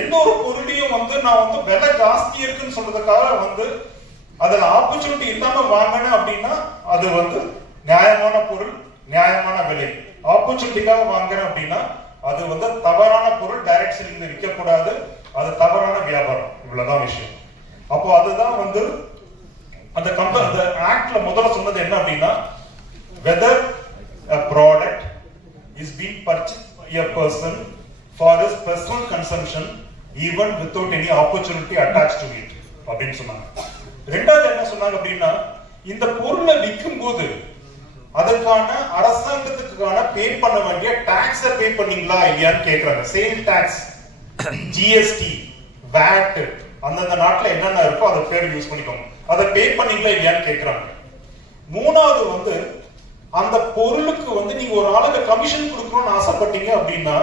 எந்த ஒரு பொருளையும் வந்து நான் வந்து விலை ஜாஸ்தி இருக்குன்னு சொல்றதுக்காக வந்து அதுல ஆப்பர்ச்சுனிட்டி இல்லாம வாங்கினேன் அப்படின்னா அது வந்து நியாயமான பொருள், நியாயமான விலை. ஆப்பர்ச்சுனிட்டிக்காக வாங்குறேன் அப்படின்னா அது வந்து தவறான பொருள், டைரக்ட் செல்லிங்ல விற்க கூடாது, அது தவறான வியாபாரம். இவ்வளவுதான் விஷயம். அப்போ அதுதான் வந்து அந்த அந்த ஆக்ட்ல முதல்ல சொன்னது என்ன அப்படின்னா, whether a product is being purchased by a person for his personal consumption even without any opportunity attached to it அப்படின்னு சொன்னாங்க. ரெண்டாவது என்ன சொன்னாங்க அப்படின்னா, இந்த பொருளை விற்கும் போது அதற்கான அரசாங்கத்துக்கான பே பண்ண வேண்டிய டாக்ஸை பே பண்ணீங்களா இல்லையான்னு கேட்கறாங்க. சேல் டாக்ஸ், ஜிஎஸ்டி, வேட், அந்தந்த நாட்டுல என்னென்ன இருக்கோ அதை பேர் யூஸ் பண்ணிக்கோங்க, அதை பே பண்ணீங்களா இல்லையான்னு கேட்கறாங்க. மூணாவது வந்து அந்த பொருளுக்கு வந்து நீங்க ஒரு ஆளுக்கு கமிஷன் கொடுக்கணும்னு ஆசைப்பட்டீங்க அப்படின்னா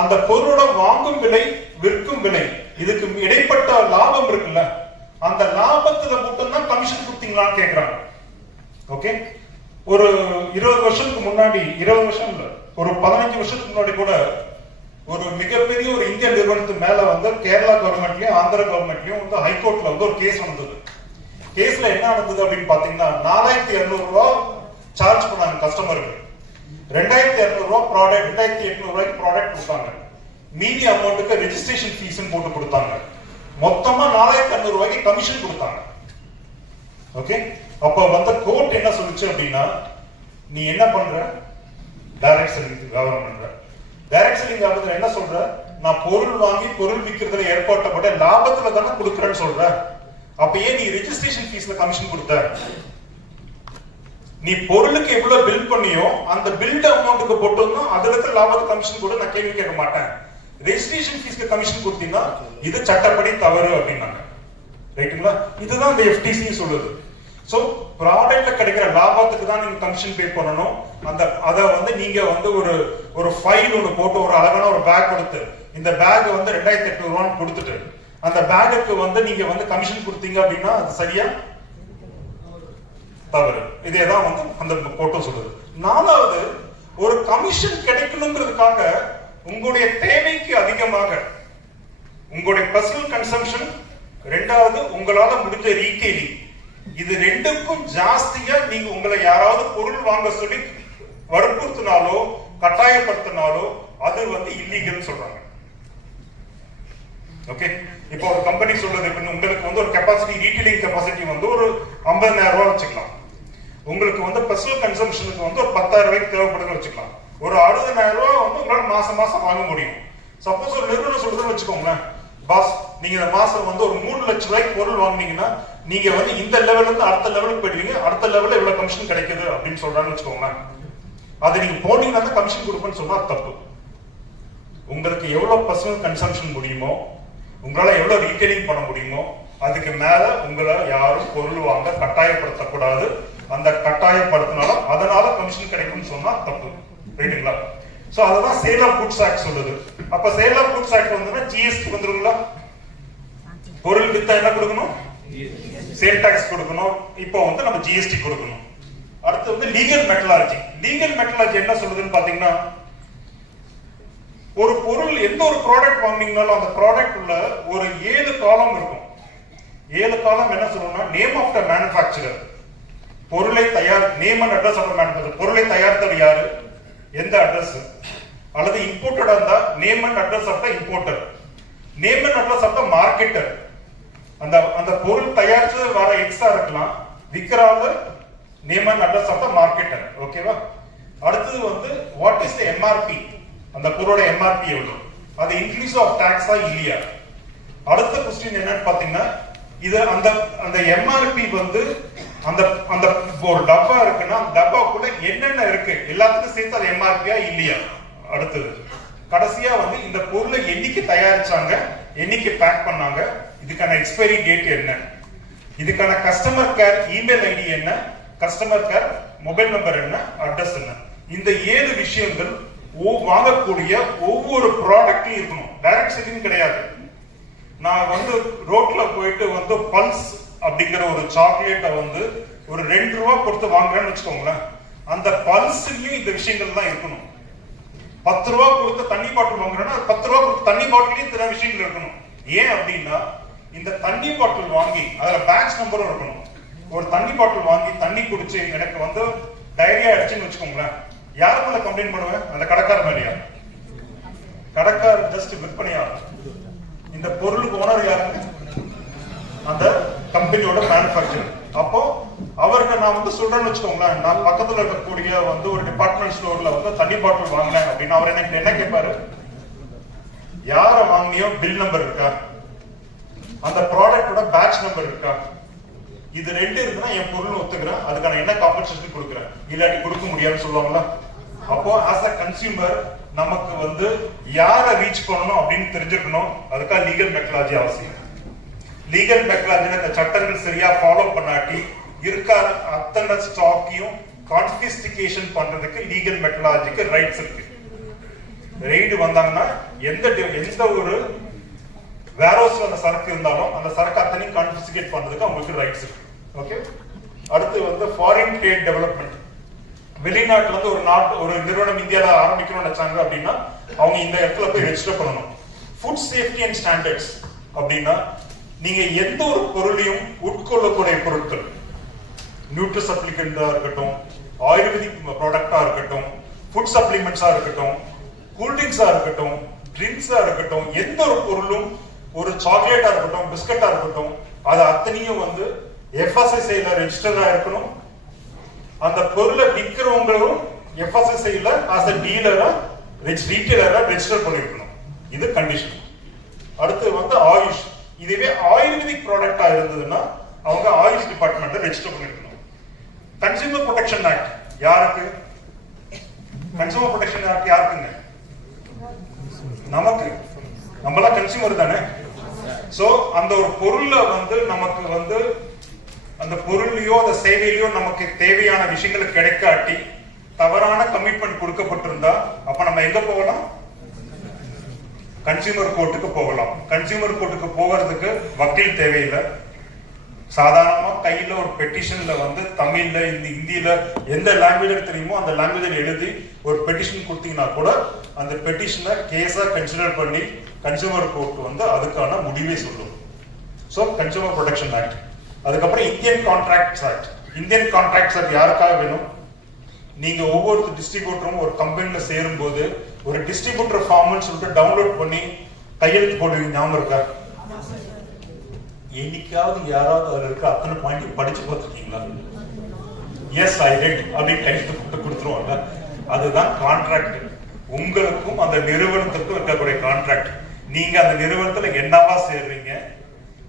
அந்த பொருளோட வாங்கும் விலை, விற்கும் விலை, இதுக்கு இடைப்பட்ட லாபம் இருக்குல்ல, அந்த லாபத்துல மட்டும்தான் கமிஷன் கொடுத்தீங்களான்னு கேட்கறாங்க. ஓகே, ஒரு 20 வருஷத்துக்கு முன்னாடி, 20 வருஷம் இல்ல, ஒரு 15 வருஷத்துக்கு முன்னாடி கூட ஒரு மிகப்பெரிய ஒரு இந்திய நிறுவனத்துக்கு மேல வந்து கேரளா கவர்மெண்ட்லயும் ஆந்திர கவர்மெண்ட்லயும் வந்து ஹைகோர்ட்ல வந்து ஒரு கேஸ் நடந்தது. கேஸ்ல என்ன நடந்தது அப்படின்னு பாத்தீங்கன்னா, 4200 ரூபாய் சார்ஜ் பண்ணாங்க கஸ்டமருக்கு, 2200 ரூபாய் ப்ராடக்ட், 2800 ரூபாய்க்கு ப்ராடக்ட் கொடுத்தாங்க, மீதி அமௌண்ட்டுக்கு ரெஜிஸ்ட்ரேஷன் ஃபீஸ் போட்டு கொடுத்தாங்க, மொத்தமா 4500 ரூபாய்க்கு கமிஷன் கொடுத்தாங்க. ஓகே, அப்ப வந்து கோர்ட் என்ன சொல்லுச்சு அப்படின்னா, நீ என்ன பண்ற, டைரக்ட் செல்லிங் வியாபாரம் பண்ற, டைரக்ட் செல்லிங் வியாபாரத்துல என்ன சொல்ற, நான் பொருள் வாங்கி பொருள் விற்கிறதுல ஏற்பட்டப்பட்ட லாபத்துல தானே கொடுக்குறேன்னு சொல்ற, அப்ப ஏன் நீ ரெஜிஸ்ட்ரேஷன் ஃபீஸ்ல கமிஷன் கொடுத்த? நீ பொருளுக்கு எவ்வளவு பில் பண்ணியோ அந்த பில்ட் அமௌண்ட்டுக்கு போட்டோம்னா அதுல இருக்க லாபத்துக்கு கமிஷன் கூட நான் கேள்வி கேட்க மாட்டேன். ரெஜிஸ்ட்ரேஷன் ஃபீஸ்க்கு கமிஷன் கொடுத்தீங்கன்னா இது சட்டப்படி தவறு அப்படின்னாங்க. ரைட்டுங்களா? இதுதான் இந்த FTC சொல்லுது. சோ ப்ராடக்ட்ல கிடைக்கிற லாபத்துக்கு தான் நீங்க கமிஷன் பே பண்ணணும். அத வந்து நீங்க வந்து ஒரு ஃபைல் ஒன்று போட்டு ஒரு அழகான ஒரு பேக் கொடுத்து, இந்த பேக் வந்து 2800 ரூபான்னு கொடுத்துட்டு அந்த பேக்குக்கு வந்து நீங்க வந்து கமிஷன் கொடுத்தீங்க அப்படின்னா அது சரியா தவறு. இதேதான் வந்து அந்த போட்டோ சொல்லுது. நாலாவது, ஒரு கமிஷன் கிடைக்கணுங்கிறதுக்காக உங்களுடைய தேவைக்கு அதிகமாக உங்களுடைய பர்சனல் கன்சம்ஷன், ரெண்டாவது உங்களால முடிஞ்ச ரீட்டைலிங், இது ரெண்டுக்கும் ஜாஸ்தியா நீங்க உங்களை யாராவது பொருள் வாங்க சொல்லி வற்புறுத்தினாலோ கட்டாயப்படுத்தினாலோ அது வந்து இல்லீகல் சொல்றாங்க. ஓகே, இப்போ ஒரு கம்பெனி சொல்றது, உங்களுக்கு வந்து ஒரு கெபாசிட்டி, ரீட்டைலிங் கெபாசிட்டி வந்து ஒரு 50000 ரூபாய் வச்சுக்கலாம், உங்களுக்கு வந்து பர்சனல் கன்சம்ஷனுக்கு வந்து ஒரு 10000 ரூபாய்க்கு தேவைப்படுதுன்னு வச்சுக்கலாம், ஒரு 60000 ரூபாய் வந்து உங்களால மாசம் மாசம் வாங்க முடியும். சப்போஸ் ஒரு நிறுவனம் சொல்றதுன்னு வச்சுக்கோங்களேன், பாஸ் நீங்க இந்த மாசம் வந்து ஒரு 3 லட்சம் ரூபாய்க்கு பொருள் வாங்கினீங்கன்னா நீங்க வந்து இந்த லெவல்ல இருந்து அடுத்த லெவலுக்கு போயிடுவீங்க, அடுத்த லெவல்ல இவ்வளவு கமிஷன் கிடைக்குது அப்படின்னு சொல்றான்னு வச்சுக்கோங்களேன். அது நீங்க போனீங்கன்னா கமிஷன் கொடுப்பேன்னு சொன்னா தப்பு. உங்களுக்கு எவ்வளவு பர்சனல் கன்சம்ஷன் முடியுமோ, உங்களால எவ்வளவு ரீட்டைலிங் பண்ண முடியுமோ அதுக்கு மேல உங்களை யாரும் பொருள் வாங்க கட்டாயப்படுத்தக்கூடாது. அந்த கட்டாயப்படுத்தினாலும் அதனால கமிஷன் கிடைக்கும்னு சொன்னா தப்பு. ரைட்டுங்களா? சோ அதுதான் சேல் ஆஃப் குட்ஸ் ஆக்ட் சொல்லுது. அப்ப சேல் ஆஃப் குட்ஸ் ஆக்ட் வந்து ஜிஎஸ்டி வந்துருங்களா? பொருள் வித்தா என்ன கொடுக்கணும்? சேல் டாக்ஸ் கொடுக்கணும். இப்போ வந்து நம்ம ஜிஎஸ்டி கொடுக்கணும். அடுத்து வந்து லீகல் மெட்டலாஜி. லீகல் மெட்டலாஜி என்ன சொல்லுதுன்னு பாத்தீங்கன்னா, ஒரு பொருள் எந்த ஒரு ப்ராடக்ட் வாங்கினீங்கனாலும் அந்த ப்ராடக்ட் உள்ள ஒரு 7 காலம் இருக்கும். 7 காலம் என்ன சொல்லணும்னா, நேம் ஆஃப் த மேனுஃபேக்சரர், பொருளை தயார், name and address of the manufacturer, பொருளை தயாரித்தவர் யாரு, எந்த அட்ரஸ், அல்லது இம்போர்ட்டடா இருந்தா name and address of the importer, name and address of the marketer, அந்த பொருள் தயாரிச்சது வர எக்ஸ்ட்ரா இருக்கலாம், விக்கிறாங்க name and address of the marketer. ஓகேவா? அடுத்தது வந்து வாட் இஸ் த எம்ஆர்பி, அந்த பொருளோட எம்ஆர்பி எவ்வளவு, அது இன்க்ரீஸ் ஆஃப் டாக்ஸா இல்லையா. அடுத்த क्वेश्चन என்னன்னு பாத்தீங்கன்னா, இது அந்த எம்ஆர்பி வந்து அந்த ஒரு டப்பா இருக்குன்னா அந்த டப்பாக்குள்ள என்னென்ன இருக்கு எல்லாத்துக்கும் சேர்த்து அது எம்ஆர்பியா இல்லையா. அடுத்தது கடைசியா வந்து இந்த பொருளை என்னைக்கு தயாரிச்சாங்க, என்னைக்கு பேக் பண்ணாங்க, இதுக்கான எக்ஸ்பைரி டேட் என்ன, இதுக்கான கஸ்டமர் கேர் இமெயில் ஐடி என்ன, கஸ்டமர் கேர் மொபைல் நம்பர் என்ன, அட்ரஸ் என்ன, இந்த 7 விஷயங்கள் வாங்கக்கூடிய ஒவ்வொரு ப்ராடக்ட்லயும் இருக்கணும். டைரக்ட் செல்லிங் கிடையாது. நான் வந்து ரோட்ல போயிட்டு வந்து பல்ஸ் அப்படிங்கிற ஒரு சாக்லேட்டை வந்து ஒரு 2 ரூபா கொடுத்து வாங்குறேன்னு வச்சுக்கோங்களேன், அந்த பல்ஸ்லயும் இந்த விஷயங்கள் தான் இருக்கணும். 10 ரூபா கொடுத்து தண்ணி பாட்டில் வாங்குறேன்னா 10 ரூபா கொடுத்து தண்ணி பாட்டிலையும் இத்தனை விஷயங்கள் இருக்கணும். ஏன் அப்படின்னா இந்த தண்ணி பாட்டில் வாங்கி அதுல பேட்ச் நம்பரும் இருக்கணும். ஒரு தண்ணி பாட்டில் வாங்கி தண்ணி குடிச்சு எனக்கு வந்து டைரியா அடிச்சுன்னு வச்சுக்கோங்களேன், யாரு மேல கம்ப்ளைண்ட் பண்ணுவேன்? அந்த கடைக்கார மேலையா? கடைக்கார ஜஸ்ட் விற்பனையாளர். இந்த பொருளுக்கு ஓனர் யாருங்க? அந்த கம்பெனியோட மேனுஃபேக்சர். அப்போ அவருக்கு நான் வந்து சொல்றேன்னு வச்சுக்கோங்களேன், நான் பக்கத்துல இருக்கக்கூடிய வந்து ஒரு டிபார்ட்மெண்ட் ஸ்டோர்ல வந்து தண்ணி பாட்டில் வாங்கினேன் அப்படின்னா அவர் எனக்கு என்ன கேட்பாரு? யார வாங்கினியோ பில் நம்பர் இருக்கா, அந்த ப்ராடக்டோட பேட்ச் நம்பர் இருக்கா, இது 2 இருக்குன்னா என் பொருள் ஒத்துக்கிறேன், அதுக்கான என்ன காம்பன்சேஷன் கொடுக்குறேன், இல்லாட்டி கொடுக்க முடியாதுன்னு சொல்லுவாங்களா? அப்போ ஆஸ் அ கன்சியூமர் நமக்கு வந்து யாரை ரீச் பண்ணணும் அப்படின்னு தெரிஞ்சுக்கணும். அதுக்காக லீகல் மெத்தடாலஜி அவசியம். லீகல் மெத்தடாலஜில இந்த சட்டங்கள் சரியா ஃபாலோ பண்ணாட்டி இருக்க அத்தனை ஸ்டாக்கையும் கான்ஃபிஸ்டிகேஷன் பண்றதுக்கு லீகல் மெத்தடாலஜிக்கு ரைட்ஸ் இருக்கு. ரெய்டு வந்தாங்கன்னா எந்த ஒரு வேரோஸ்ல அந்த சரக்கு இருந்தாலும் அந்த சரக்கு அத்தனையும் கான்ஃபிஸ்டிகேட் பண்றதுக்கு அவங்களுக்கு ரைட்ஸ் இருக்கு. ஓகே. அடுத்து வந்து ஃபாரின் ட்ரேட் டெவலப்மெண்ட். வெளிநாட்டுல இருந்து ஒரு நிறுவனம் இந்தியால ஆரம்பிக்கணும்னு நினைச்சாங்க அப்படின்னா அவங்க இந்த இடத்துல போய் ரெஜிஸ்டர் பண்ணணும். ஃபுட் சேஃப்டி அண்ட் ஸ்டாண்டர்ட்ஸ் அப்படின்னா நீங்க எந்த ஒரு பொருளையும் உட்கொள்ளக்கூடிய பொருட்கள், நியூட்ரி சப்ளிமெண்டா இருக்கட்டும், ஆயுர்வேதிக் ப்ராடக்டா இருக்கட்டும், ஃபுட் சப்ளிமெண்ட்ஸா இருக்கட்டும், கூல்ட்ரிங்க்ஸா இருக்கட்டும், ட்ரிங்க்ஸா இருக்கட்டும், எந்த ஒரு பொருளும், ஒரு சாக்லேட்டா இருக்கட்டும், பிஸ்கட்டா இருக்கட்டும், அது அத்தனையும் வந்து FSSAI ரெஜிஸ்டரா இருக்கணும். அந்த பொருளை விற்கிறவங்களும் FSSAI ஆஸ் a டீலரா ரீட்டைலரா ரெஜிஸ்டர் பண்ணிருக்கணும். இது கண்டிஷன். அடுத்து வந்து ஆயுஷ். இதுவே ஆயுர்வேதிக் ப்ராடக்டா இருந்ததுன்னா அவங்க ஆயுஷ் டிபார்ட்மெண்ட்டை ரெஜிஸ்டர் பண்ணிருக்கணும். கன்சியூமர் ப்ரொடெக்ஷன் ஆக்ட் யாருக்கு? கன்சியூமர் ப்ரொடெக்ஷன் ஆக்ட் யாருக்குங்க? நமக்கு. நம்மளா கன்சியூமர் தானே. சோ அந்த ஒரு பொருள்ல வந்து நமக்கு வந்து அந்த பொருளையோ அந்த சேவையிலையோ நமக்கு தேவையான விஷயங்கள் கிடைக்காட்டி தவறான கமிட்மெண்ட் கொடுக்கப்பட்டிருந்தா அப்ப நம்ம எங்க போகலாம்? கன்சியூமர் கோர்ட்டுக்கு போகலாம். கன்சியூமர் கோர்ட்டுக்கு போகிறதுக்கு வக்கீல் தேவையில்லை. சாதாரணமா கையில ஒரு பெட்டிஷன்ல வந்து தமிழ்ல இந்தியில எந்த லாங்குவேஜ் தெரியுமோ அந்த லாங்குவேஜ் எழுதி ஒரு பெட்டிஷன் கொடுத்தீங்கன்னா கூட அந்த பெட்டிஷனை கேஸா கன்சிடர் பண்ணி கன்சியூமர் கோர்ட் வந்து அதுக்கான முடிவை சொல்லும். So consumer protection act. அதுக்கப்புறம் Indian contracts act. Indian contracts act யாருக்காக வேணும்? நீங்க ஒவ்வொரு டிஸ்ட்ரிபியூட்டரும் ஒரு கம்பெனில சேரும் போது ஒரு டிஸ்ட்ரிபியூட்டர் ஃபார்ம்னு சொல்லிட்டு டவுன்லோட் பண்ணி கையெழுத்து போடுவீங்க, ஞாபகம் இருக்கா? என்னைக்காவது யாராவது அதுல இருக்க அத்தனை பாயிண்ட் படிச்சு பார்த்துருக்கீங்களா? எஸ் ஐ ரெட் அப்படின்னு கையெழுத்து போட்டு கொடுத்துருவாங்க. அதுதான் கான்ட்ராக்ட். உங்களுக்கும் அந்த நிறுவனத்துக்கும் இருக்கக்கூடிய கான்ட்ராக்ட். நீங்க அந்த நிறுவனத்துல என்னவா சேர்றீங்க,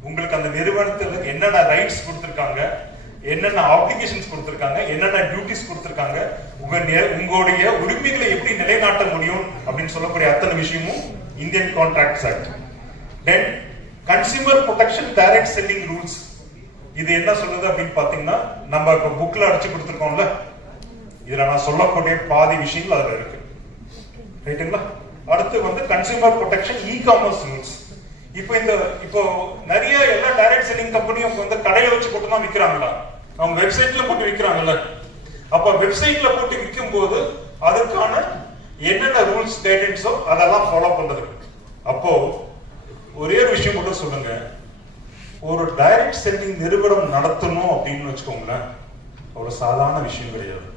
உங்களுக்கு அந்த நிறுவனத்துல என்னென்ன ரைட்ஸ் கொடுத்திருக்காங்க, என்னென்ன ஆப்ளிகேஷன்ஸ் கொடுத்திருக்காங்க, என்னென்ன டியூட்டிஸ் கொடுத்திருக்காங்க, உங்களுடைய உரிமைகளை எப்படி நிலைநாட்ட முடியும் அப்படின்னு சொல்லக்கூடிய அத்தனை விஷயமும் Indian contracts act. Then consumer protection direct selling rules. இது என்ன சொல்லுது அப்படின்னு பாத்தீங்கன்னா நம்ம இப்ப புக்ல அடிச்சு கொடுத்திருக்கோம்ல, இதுல நான் சொல்லக்கூடிய பாதி விஷயங்கள் அதுல இருக்கு. ரைட்டுங்களா? அடுத்து வந்து consumer protection e commerce rules. இப்போ நிறைய எல்லா டைரக்ட் செல்லிங் கம்பெனியும் வந்து கடையில வச்சு போட்டு தான் விற்கிறாங்களா? அவங்க வெப்சைட்ல போட்டு விற்கிறாங்கல்ல. அப்ப வெப்சைட்ல போட்டு விற்கும் போது அதுக்கான என்னென்ன ரூல்ஸ் கைடன்ஸோ அதெல்லாம் ஃபாலோ பண்றது. அப்போ ஒரே ஒரு விஷயம் மட்டும் சொல்லுங்க, ஒரு டைரக்ட் செல்லிங் நிறுவனம் நடத்தணும் அப்படின்னு வச்சுக்கோங்களேன், ஒரு சாதாரண விஷயம் கிடையாது.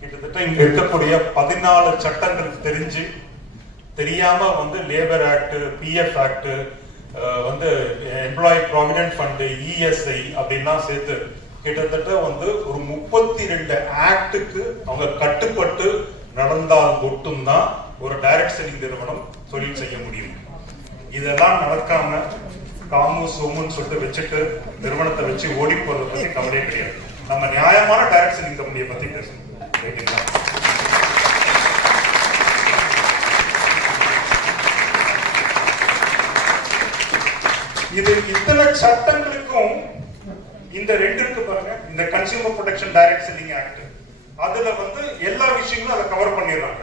கிட்டத்தட்ட இங்க இருக்கக்கூடிய 14 சட்டங்கள் தெரிஞ்சு தெரியாம வந்து லேபர் ஆக்ட், பிஎஃப் ஆக்ட், வந்து எம்ப்ளாயி ப்ராவிடென்ட் ஃபண்ட், இஎஸ்ஐ அப்படின்லாம் சேர்த்து கிட்டத்தட்ட வந்து ஒரு 32 ஆக்டுக்கு அவங்க கட்டுப்பட்டு நடந்தால் மட்டும்தான் ஒரு டைரக்ட் செல்லிங் நிறுவனம் தொழில் செய்ய முடியும். இதெல்லாம் நடக்காம காமு சோமுன்னு சொல்லிட்டு வச்சுட்டு நிறுவனத்தை வச்சு ஓடி போறதை பத்தி கவலையே கிடையாது. நம்ம நியாயமான டைரக்ட் செல்லிங் கம்பெனியை பத்தி பேசணும். இது இத்தனை சட்டங்களுக்கும் இந்த ரெண்டு இருக்கு பாருங்க, இந்த consumer protection direct selling act, அதுல வந்து எல்லா விஷயங்களும் அதை கவர் பண்ணிடுறாங்க.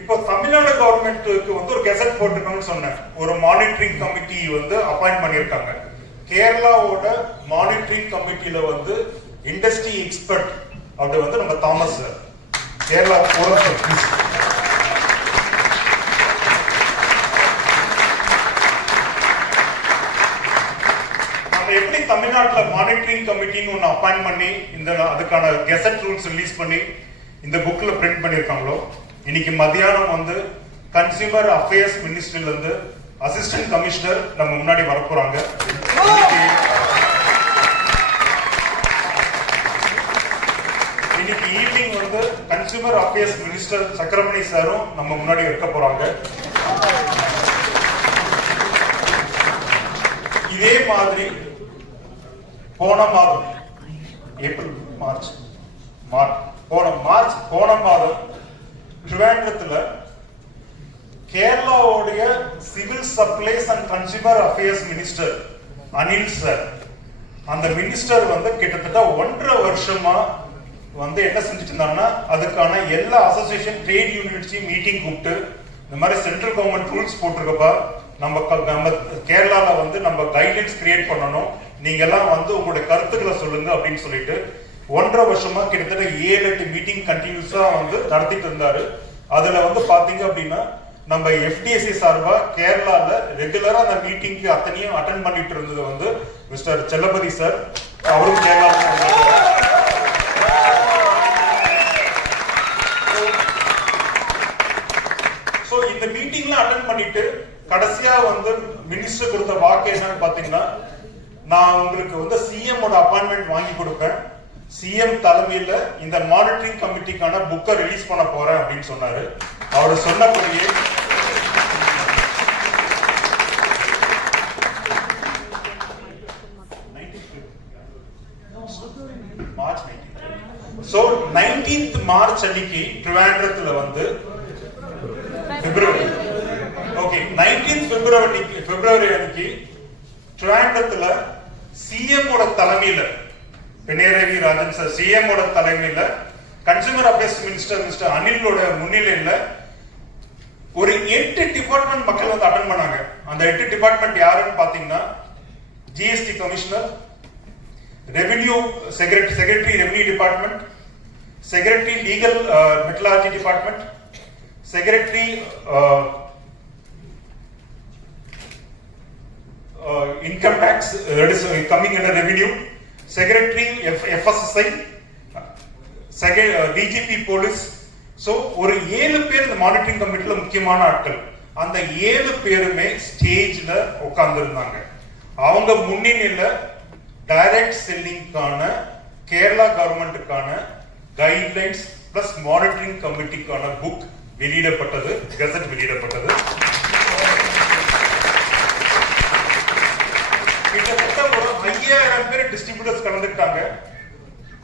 இப்போ தமிழ்நாடு கவர்மெண்ட்டுக்கு வந்து ஒரு கெசட் போட்டுக்கணும்னு சொன்னேன், ஒரு மானிட்டரிங் கமிட்டி வந்து அப்பாயிண்ட் பண்ணியிருக்காங்க. கேரளாவோட மானிட்டரிங் கமிட்டியில வந்து இண்டஸ்ட்ரி எக்ஸ்பர்ட் அது வந்து நம்ம தாமஸ் சார், கேரளா எப்படி தமிழ்நாட்டில் மானிட்டரிங் கமிட்டின்னு ஒன்று அப்பாயிண்ட் பண்ணி இந்த அதுக்கான கெசட் ரூல்ஸ் ரிலீஸ் பண்ணி இந்த புக்ல பிரிண்ட் பண்ணியிருக்காங்களோ, இன்னைக்கு மத்தியானம் வந்து கன்சியூமர் அஃபேர்ஸ் மினிஸ்ட்ரியில இருந்து அசிஸ்டன்ட் கமிஷனர் நம்ம முன்னாடி வரப்போறாங்க. இன்னைக்கு ஈவினிங் வந்து கன்சியூமர் அஃபேர்ஸ் மினிஸ்டர் சக்கரமணி சாரும் நம்ம முன்னாடி இருக்க போறாங்க. இதே மாதிரி போன மாதம் ஏப்ரல் போன மாதம் திருவனந்தபுரத்துல கேரளாவுடைய civil supplies and consumer affairs minister Anil sir, அந்த மினிஸ்டர் வந்து கிட்டத்தட்ட 1.5 வருஷமா வந்து என்ன செஞ்சுட்டு இருந்தாங்கன்னா அதுக்கான எல்லா அசோசியேஷன் ட்ரேட் யூனியன்ஸையும் மீட்டிங் கூப்பிட்டு இந்த மாதிரி சென்ட்ரல் கவர்மெண்ட் ரூல்ஸ் போட்டிருக்கப்பா, நம்ம கேரளால வந்து நம்ம கைட்லைன்ஸ் கிரியேட் பண்ணணும், நீங்க எல்லாம் வந்து உங்களுடைய கருத்துக்களை சொல்லுங்க அப்படின்னு சொல்லிட்டு 1.5 வருஷமா கிட்டத்தட்ட 7-8 மீட்டிங் கண்டினியூஸா வந்து நடத்திட்டு இருந்தாரு. அதுல வந்து பாத்தீங்க அப்படின்னா நம்ம எஃப்டிஎஸ்சி சார்பா கேரளால ரெகுலரா அந்த மீட்டிங்க்கு அத்தனையும் அட்டென்ட் பண்ணிட்டு இருந்தது வந்து மிஸ்டர் செல்லபதி சார், அவரும் கேரளால. இந்த மீட்டிங்ல அட்டென்ட் பண்ணிட்டு கடைசியா வந்து மினிஸ்டர் கொடுத்த வாக்கு என்னன்னு பாத்தீங்கன்னா, நான் உங்களுக்கு வந்து சிஎம் ஓட அப்பாயின்மெண்ட் வாங்கி கொடுப்பேன், சிஎம் தலைமையில இந்த மானிட்டரிங் கமிட்டிக்கான புக்கை ரிலீஸ் பண்ண போறேன் அப்படின்னு சொன்னாரு. அவர் சொன்னபடியே March 19th அன்னைக்கு திருவனந்தபுரத்துல வந்து பிப்ரவரி 19th பிப்ரவரி அன்னைக்கு திருவனந்தபுரத்துல சிஎம் ஓட தலைமையில பினராயி ராஜன் சார் சிஎம் ஓட தலைமையில கன்சியூமர் அஃபேர்ஸ் மினிஸ்டர் மிஸ்டர் அனிலோட முன்னிலையில ஒரு 8 டிபார்ட்மெண்ட் மக்கள் வந்து அட்டெண்ட் பண்ணாங்க. அந்த 8 டிபார்ட்மெண்ட் யாருன்னு பாத்தீங்கன்னா, GST commissioner, revenue secretary revenue department, secretary legal metrology department, secretary income tax that is coming under revenue, secretary FSSI, DGP police. So ஒரு 7 பேர் இந்த மானிட்டரிங் கமிட்டில முக்கியமான ஆட்கள். அந்த 7 பேருமே ஸ்டேஜ்ல உட்கார்ந்து இருந்தாங்க. அவங்க முன்னிலையில டைரக்ட் செல்லிங்கான கேரளா கவர்மெண்ட்டுக்கான கைட்லைன்ஸ் பிளஸ் மானிட்டரிங் கமிட்டிக்கான புக் வெளியிடப்பட்டது, கெசட் வெளியிடப்பட்டது. கிட்டத்தட்ட ஒரு 5000 பேர் டிஸ்ட்ரிபியூட்டர்ஸ் கலந்துட்டாங்க.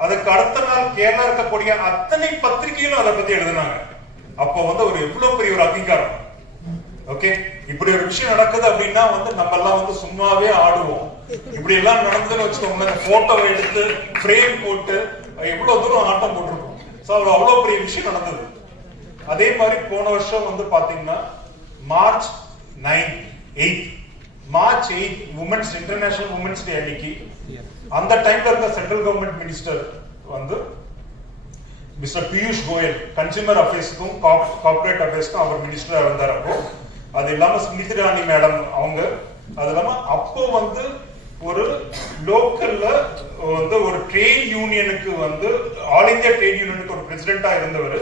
அதுக்கு அடுத்த நாள் கேரளா இருக்கக்கூடிய அத்தனை பத்திரிகைகளும் அதை பத்தி எழுதினாங்க. அப்ப வந்து ஒரு எவ்வளவு பெரிய ஒரு அங்கீகாரம். ஓகே, இப்படி ஒரு விஷயம் நடக்குது அப்படின்னா வந்து நம்ம எல்லாம் வந்து சும்மாவே ஆடுவோம். இப்படி எல்லாம் நடந்ததுன்னு வச்சுக்கோங்க, போட்டோவை எடுத்து ஃப்ரேம் போட்டு எவ்வளவு தூரம் ஆட்டம் போட்டிருக்கோம். சோ அவ்வளவு பெரிய விஷயம் நடந்தது. அதே மாதிரி போன வருஷம் வந்து பாத்தீங்கன்னா March 8 women's international women's day அன்னைக்கு அந்த டைம்ல இருந்த சென்ட்ரல் கவர்மெண்ட் மினிஸ்டர் வந்து மிஸ்டர் பியூஷ் கோயல், கன்சியூமர் அஃபேர்ஸ்க்கும் கார்ப்பரேட் அஃபேர்ஸ்க்கும் அவர் மினிஸ்டரா இருந்தார். அப்போ அது இல்லாம ஸ்மிருதி இரானி மேடம் அவங்க, அது இல்லாம அப்போ வந்து ஒரு லோக்கல்ல வந்து ஒரு ட்ரேட் யூனியனுக்கு வந்து ஆல் இந்தியா ட்ரேட் யூனியனுக்கு ஒரு பிரசிடென்டா இருந்தவர்.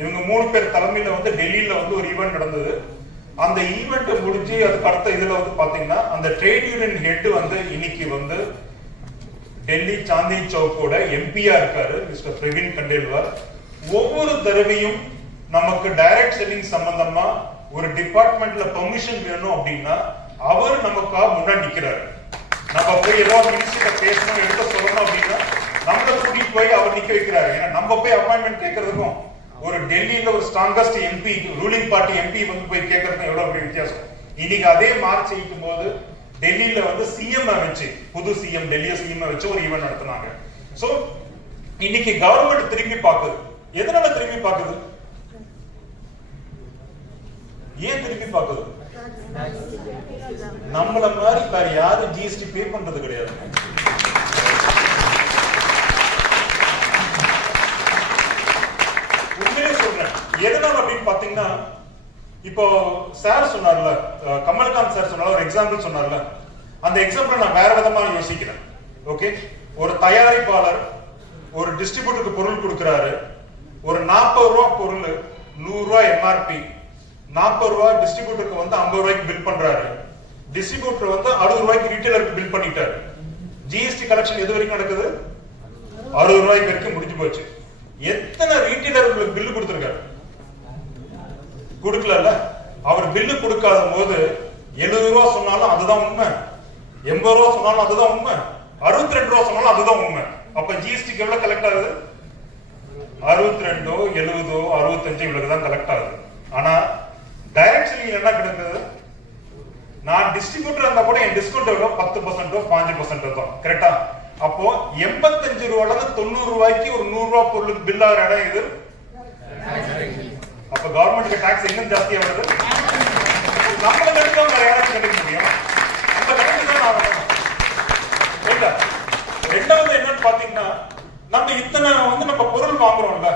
இவங்க 3 பேர் தலைமையில வந்து டெல்லியில வந்து ஒரு ஈவென்ட் நடந்தது. அந்த ஈவெண்ட் முடிஞ்சு அதுக்கு அடுத்த இதுல வந்து பாத்தீங்கன்னா அந்த ட்ரேட் யூனியன் ஹெட் வந்து இன்னைக்கு வந்து டெல்லி சாந்தினி சௌக்கோட எம்பியா இருக்காரு, மிஸ்டர் பிரவீன் கண்டேல்வால். ஒவ்வொரு தடவையும் நமக்கு டைரக்ட் செல்லிங் சம்பந்தமா ஒரு டிபார்ட்மெண்ட்ல பெர்மிஷன் வேணும் அப்படின்னா அவர் நமக்காக முன்னாடி நிக்கிறாரு. நம்ம போய் ஏதாவது மினிஸ்டர்ல பேசணும் எடுக்க சொல்லணும் அப்படின்னா நம்மள கூட்டிட்டு போய் அவர் நிக்க வைக்கிறாரு. ஏன்னா நம்ம போய் அப்பாயின்மெண்ட் கேட்கறதுக்கும் ஒரு டெல்லியில ஒரு strongest MP ruling party MP வந்து போய் கேட்கறதுக்கும் எவ்வளவு பெரிய வித்தியாசம். இன்னைக்கு அதே மார்ச் செய்யும் போது டெல்லியில வந்து சிஎம் வச்சு, புது சிஎம், டெல்லி சிஎம் வச்சு ஒரு ஈவென்ட் நடத்தினாங்க. சோ இன்னைக்கு கவர்மெண்ட் திரும்பி பாக்குது. எதனால திரும்பி பாக்குது? ஏன் திரும்பி பாக்குது? நம்மள மாதிரி வேற யாரும் ஜிஎஸ்டி பே பண்றது கிடையாது. உண்மையிலே சொல்றேன். எதனால அப்படின்னு பாத்தீங்கன்னா, இப்போ சார் சொன்னார்ல, கமல்காந்த் சார் சொன்னார், ஒரு எக்ஸாம்பிள் சொன்னார்ல, அந்த எக்ஸாம்பிள் நான் வேற விதமா யோசிக்கிறேன். ஓகே, ஒரு தயாரிப்பாளர் ஒரு டிஸ்ட்ரிபியூட்டருக்கு பொருள் கொடுக்கிறாரு. ஒரு 40 ரூபாய் பொருள் 100 ரூபாய் எம்ஆர்பி, 40 ரூபாய் டிஸ்ட்ரிபியூட்டருக்கு வந்து 50 ரூபாய்க்கு பில் பண்றாரு. டிஸ்ட்ரிபியூட்டர் வந்து 60 ரூபாய்க்கு ரீட்டைலருக்கு பில் பண்ணிட்டாரு. ஜிஎஸ்டி கலெக்ஷன் எது வரைக்கும் நடக்குது? 60 ரூபாய்க்கு வரைக்கும் முடிஞ்சு போச்சு. எத்தனை ரீட்டைலர் உங்களுக்கு பில்லு கொடுத்திருக்காரு? கொடுக்கல. அவர் பில்லு கொடுக்காத போது 70 ரூபாய் சொன்னாலும் அதுதான் உண்மை, 80 ரூபாய் சொன்னாலும் அதுதான் உண்மை, 62 ரூபாய் சொன்னாலும் அதுதான் உண்மை. அப்ப ஜிஎஸ்டிக்கு எவ்வளவு கலெக்ட் ஆகுது? 62, 70, 65 இவ்வளவு தான் கலெக்ட் ஆகுது. ஆனா டைரக்ட் செல்லிங் என்ன கிடைக்குது? நான் டிஸ்ட்ரிபியூட்டர் இருந்தா கூட என் டிஸ்கவுண்ட் எவ்வளவு? 10%, 5% தான். கரெக்டா? அப்போ 85 ரூபாயில இருந்து 90 ரூபாய்க்கு ஒரு 100 ரூபாய் பொருளுக்கு பில் ஆகிற இடம் இது. அப்ப கவர்மெண்ட்டுக்கு டாக்ஸ் இன்னும் ஜாஸ்தியா வருது. நம்ம கணக்கு வேற யாராச்சும் கிடைக்க முடியும்? அந்த கணக்கு தான் ஆகணும். ரெண்டாவது என்னன்னு பாத்தீங்கன்னா, நம்ம இத்தனை வந்து நம்ம பொருள் வாங்குறோம்ல.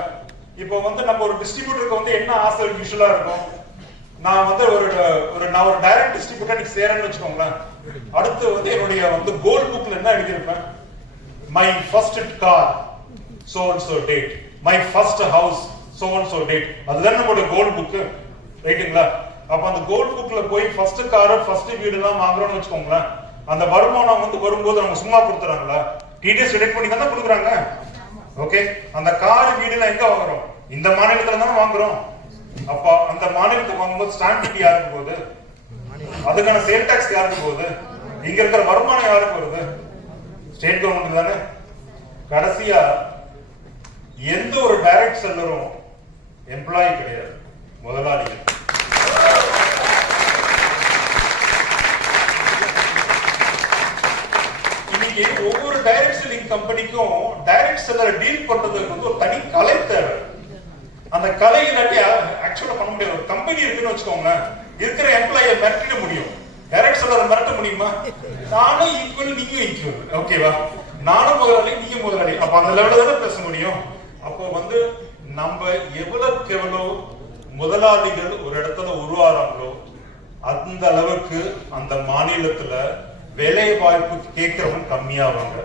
இப்போ வந்து நம்ம ஒரு டிஸ்ட்ரிபியூட்டருக்கு வந்து என்ன ஆசை யூஷுவலா இருக்கும்? நான் வந்து நான் ஒரு டைரக்ட் டிஸ்ட்ரிபியூட்டர் சேரேன்னு வச்சுக்கோங்களேன். அடுத்து வந்து என்னுடைய வந்து கோல்ட் புக்ல என்ன எழுதியிருப்பேன்? My first car so and so date, my first house so and so date. அதுதான் நம்மளுடைய கோல்ட் புக், ரைட்டுங்களா? அப்ப அந்த கோல்ட் புக்ல போய் ஃபர்ஸ்ட் கார், ஃபர்ஸ்ட் வீடு எல்லாம் வாங்குறோம்னு வச்சுக்கோங்களேன். அந்த வருமானம் வந்து வரும்போது நம்ம சும்மா கொடுத்துறாங்களா? டிடிஎஸ் டிடெக்ட் பண்ணி தானே கொடுக்குறாங்க. ஓகே, அந்த கார் வீடுலாம் எங்க வாங்குறோம்? இந்த மாநிலத்துல தானே வாங்குறோம். அப்ப அந்த மாநிலத்துக்கு வாங்கும்போது ஸ்டாம்ப் டியூட்டி யாருக்கு போகுது? அதுக்கான சேல் டாக்ஸ் யாருக்கு போகுது? இங்க இருக்கிற வருமானம் யாருக்கு வருது? ஸ்டேட் கவர்மெண்ட் தானே. கடைசியா எந்த ஒரு டைரக்ட் செல்லரும் எம்ப்ளாயி கிடையாது, முதலாளிகள். இன்னைக்கு ஒவ்வொரு டைரக்ட் செல்லிங் கம்பெனிக்கும் டைரக்ட் செல்லரை டீல் பண்றதுக்கு வந்து ஒரு தனி கலை தேவை. அந்த கலை இல்லாட்டி ஆக்சுவலா பண்ண முடியாது. ஒரு கம்பெனி இருக்குன்னு வச்சுக்கோங்க, இருக்கிற எம்ப்ளாயை மிரட்டிட முடியும். டைரக்ட் செல்லரை மிரட்ட முடியுமா? நானும் ஈக்குவல், நீங்க ஈக்குவல். ஓகேவா? நானும் முதலாளி, நீங்க முதலாளி. அப்ப அந்த லெவல்ல தானே பேச முடியும். அப்போ வந்து நம்ம எவ்வளவுக்கு எவ்வளவு முதலாளிகள் ஒரு இடத்துல உருவாறாங்களோ அந்த அளவுக்கு அந்த மாநிலத்துல வேலை வாய்ப்பு கேட்கிறவங்க கம்மியாவாங்க,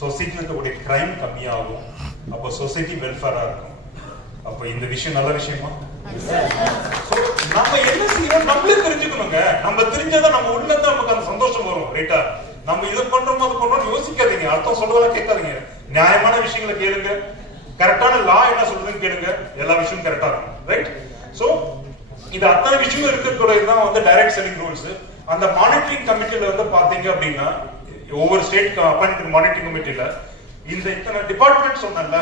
சொசைட்டில இருக்கக்கூடிய கிரைம் கம்மியாகும், அப்போ சொசைட்டி வெல்ஃபேரா இருக்கும். அப்ப இந்த விஷயம் நல்ல விஷயமா? நம்ம என்ன செய்யணும் நம்மளே தெரிஞ்சுக்கணுங்க. நம்ம தெரிஞ்சாதான் நம்ம உள்ளதான் நமக்கு அந்த சந்தோஷம் வரும். ரைட்டா? நம்ம இது பண்றோம் அது பண்றோம் யோசிக்காதீங்க, அர்த்தம் சொல்றதெல்லாம் கேட்காதீங்க. நியாயமான விஷயங்களை கேளுங்க, கரெக்டான லா என்ன சொல்றதுன்னு கேளுங்க, எல்லா விஷயமும் கரெக்டா இருக்கும். ரைட்? சோ இது அத்தனை விஷயம் இருக்கக்கூடியதுதான் வந்து டைரக்ட் செல்லிங் ரூல்ஸ். அந்த மானிட்டரிங் கமிட்டில வந்து பாத்தீங்க அப்படின்னா, ஒவ்வொரு ஸ்டேட் அப்பாயிண்ட் மானிட்டரிங் கமிட்டில இந்த இத்தனை டிபார்ட்மெண்ட் சொன்னல,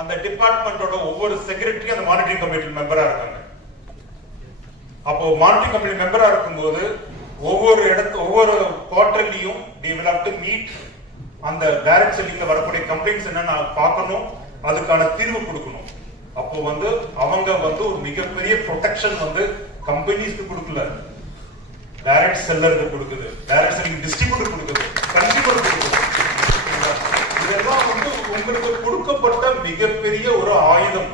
அந்த டிபார்ட்மெண்டோட ஒவ்வொரு செக்ரட்டரி அந்த மானிட்டரிங் கமிட்டி மெம்பரா இருக்காங்க. அப்போ மானிட்டரிங் கமிட்டி மெம்பரா இருக்கும்போது ஒவ்வொரு குவார்டர்லியும் they will have to meet அந்த டைரக்ட் செல்லிங்ல வரக்கூடிய கம்ப்ளைண்ட்ஸ் என்னன்னு பார்க்கணும், அதுக்கான தீர்வு கொடுக்கணும். அப்போ வந்து அவங்க வந்து ஒரு மிகப்பெரிய ப்ரொடெக்ஷன் வந்து கம்பெனிஸ்க்கு கொடுக்கல, டைரக்ட் செல்லருக்கு கொடுக்குது, டைரக்ட் செல்லிங் டிஸ்ட்ரிபியூட்டர் கொடுக்குது, கன்சியூமர் கொடுக்குது. இதெல்லாம் வந்து உங்களுக்கு கொடுக்கப்பட்ட மிகப்பெரிய ஒரு ஆயுதம்,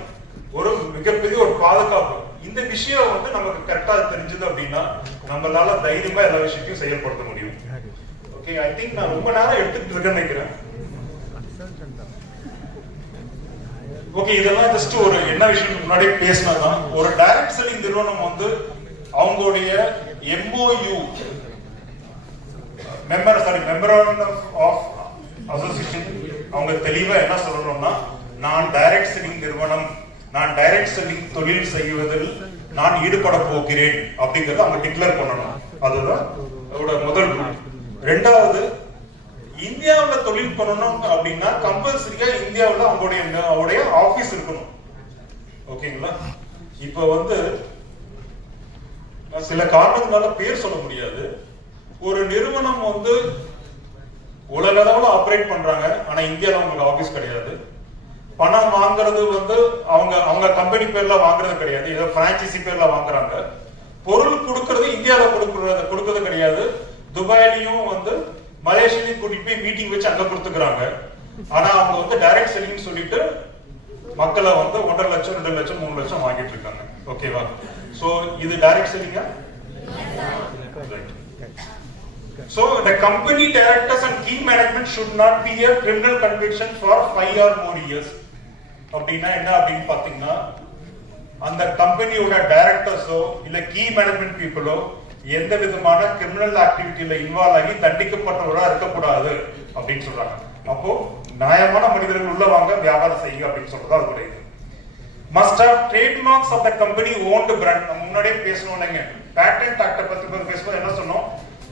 ஒரு மிகப்பெரிய ஒரு பாதுகாப்பு. இந்த விஷயம் வந்து நமக்கு கரெக்டா தெரிஞ்சது அப்படின்னா நம்மளால தைரியமா எல்லா விஷயத்தையும் செயல்படுத்த முடியும். ஓகே, ஐ திங்க் நான் ரொம்ப நேரம் எடுத்துட்டு இருக்கேன்னு நினைக்கிறேன். ஓகே, இதெல்லாம் ஜஸ்ட் ஒரு என்ன விஷயம் முன்னாடி பேசினதான். ஒரு டைரக்ட் செல்லிங் நிறுவனம் வந்து அவங்களுடைய MOU மெமரண்டம் ஆஃப் அசோசியேஷன் அவங்க தெளிவா என்ன சொல்லணும்னா, நான் டைரக்ட் செல்லிங் நிறுவனம், நான் டைரக்ட் செல்லிங் தொழில் செய்வதில் நான் ஈடுபட போகிறேன் அப்படிங்கறத அவங்க டிக்ளேர் பண்ணணும். அதுதான் அதோட முதல் ரூல். ரெண்டாவது, இந்தியாவுல தொழில் பண்ணணும் அப்படின்னா கம்பல்சரியா இந்தியாவுல அவங்களுடைய ஆபீஸ் இருக்கணும். ஓகேங்களா? இப்ப வந்து சில காரணத்தினால பேர் சொல்ல முடியாது. ஒரு நிறுவனம் வந்து உலக அளவுல ஆபரேட் பண்றாங்க, ஆனா இந்தியாவில் அவங்களுக்கு ஆபீஸ் கிடையாது. பணம் வாங்குறது வந்து அவங்க கம்பெனி பேர்ல வாங்குறது கிடையாது, ஏதோ பிரான்சைசி பேர்ல வாங்குறாங்க. பொருள் கொடுக்கறது இந்தியாவில் கொடுக்கறது கிடையாது. துபாயிலையும் வந்து மலேசியாலையும் கூட்டிட்டு போய் மீட்டிங் வச்சு அங்க கொடுத்துக்கிறாங்க. ஆனா அவங்க வந்து டைரக்ட் செல்லிங் சொல்லிட்டு மக்களை வந்து 1.5 லட்சம் 2 லட்சம் 3 லட்சம் வாங்கிட்டு இருக்காங்க. ஓகேவா? சோ இது direct செல்லிங்கா? So the company directors and key management should not be a criminal conviction for 5 or more years. அப்படின்னா என்ன அப்படின்னு பாத்தீங்கன்னா, அந்த கம்பெனியோட டைரக்டர்ஸோ இல்ல கீ மேனேஜ்மெண்ட் பீப்புளோ எந்த விதமான கிரிமினல் ஆக்டிவிட்டியில இன்வால்வ் ஆகி தண்டிக்கப்பட்டவரா இருக்கக்கூடாது அப்படின்னு சொல்றாங்க. அப்போ நியாயமான மனிதர்கள் உள்ள வாங்க, வியாபாரம் செய்யுங்க அப்படின்னு சொல்றது அது கிடையாது. Must have trademarks of the company owned brand. நம்ம முன்னாடியே பேசணும் இல்லைங்க, பேட்டன்ட் ஆக்ட பத்தி பேசும்போது என்ன சொன்னோம்,